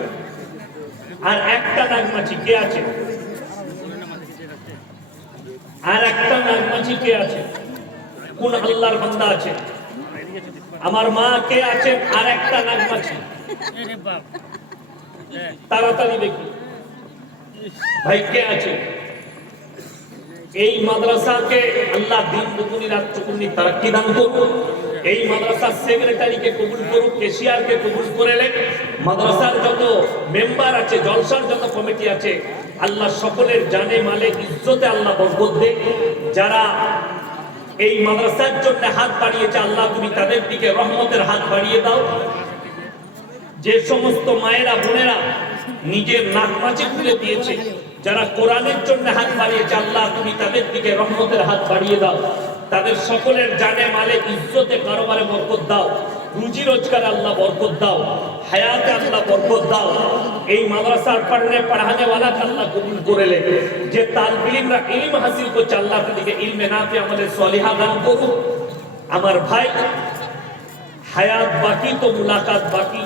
আর একটা নাগমাচি কে আছে? আর একটা নাগমাচি কে আছে? কোন আল্লাহর বান্দা আছে? আমার মা কে আছে? আর একটা নাগমাচি। তাড়াতাড়ি দেখি ভাই কে আছে? এই মাদ্রাসাকে আল্লাহ দিন দুগুনি রাত চুগুনি তারাক্কি দান করুন। এই মাদ্রাসার সেক্রেটারিকে কবুল করুন, কেশিয়ারকে কবুল করে নেন। মাদ্রাসার যত মেম্বার আছে, জলসার যত কমিটি আছে, আল্লাহ সকলের জানে মালে ইজ্জতে আল্লাহ বরকত দেন। যারা এই মাদ্রাসার জন্য হাত বাড়িয়েছে, আল্লাহ তুমি তাদের দিকে রহমতের হাত বাড়িয়ে দাও। যে সমস্ত মায়েরা বোনেরা নিজের নাকমাচি খুলে দিয়েছে, যারা কোরআনের জন্য হাত বাড়িয়েছে, আল্লাহ তুমি তাদের দিকে রহমতের হাত বাড়িয়ে দাও। তাদের সকলের জানে মালে ইজ্জতে কারোবারে বরকত দাও। রুজি রোজগার আল্লাহ বরকত দাও। হায়াতে আল্লাহ বরকত দাও। এই মাদ্রাসার পড়ানে वाला আল্লাহ কবুল করে লে। যে তালিব ইলমরা ইলম হাসিল করছে, আল্লাহ তাদেরকে ইলমে নাফি আমলে সলিহা দান করুন। আমার ভাই, হায়াত বাকি তো মুলাকাত বাকি।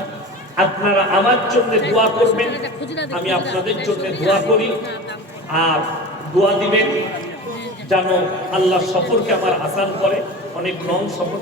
আপনারা আমার জন্য দোয়া করবেন, আমি আপনাদের জন্য দোয়া করি। আর দোয়া দিবেন যেন আল্লাহ সফরকে আমার আসান করে। অনেক লং সফর।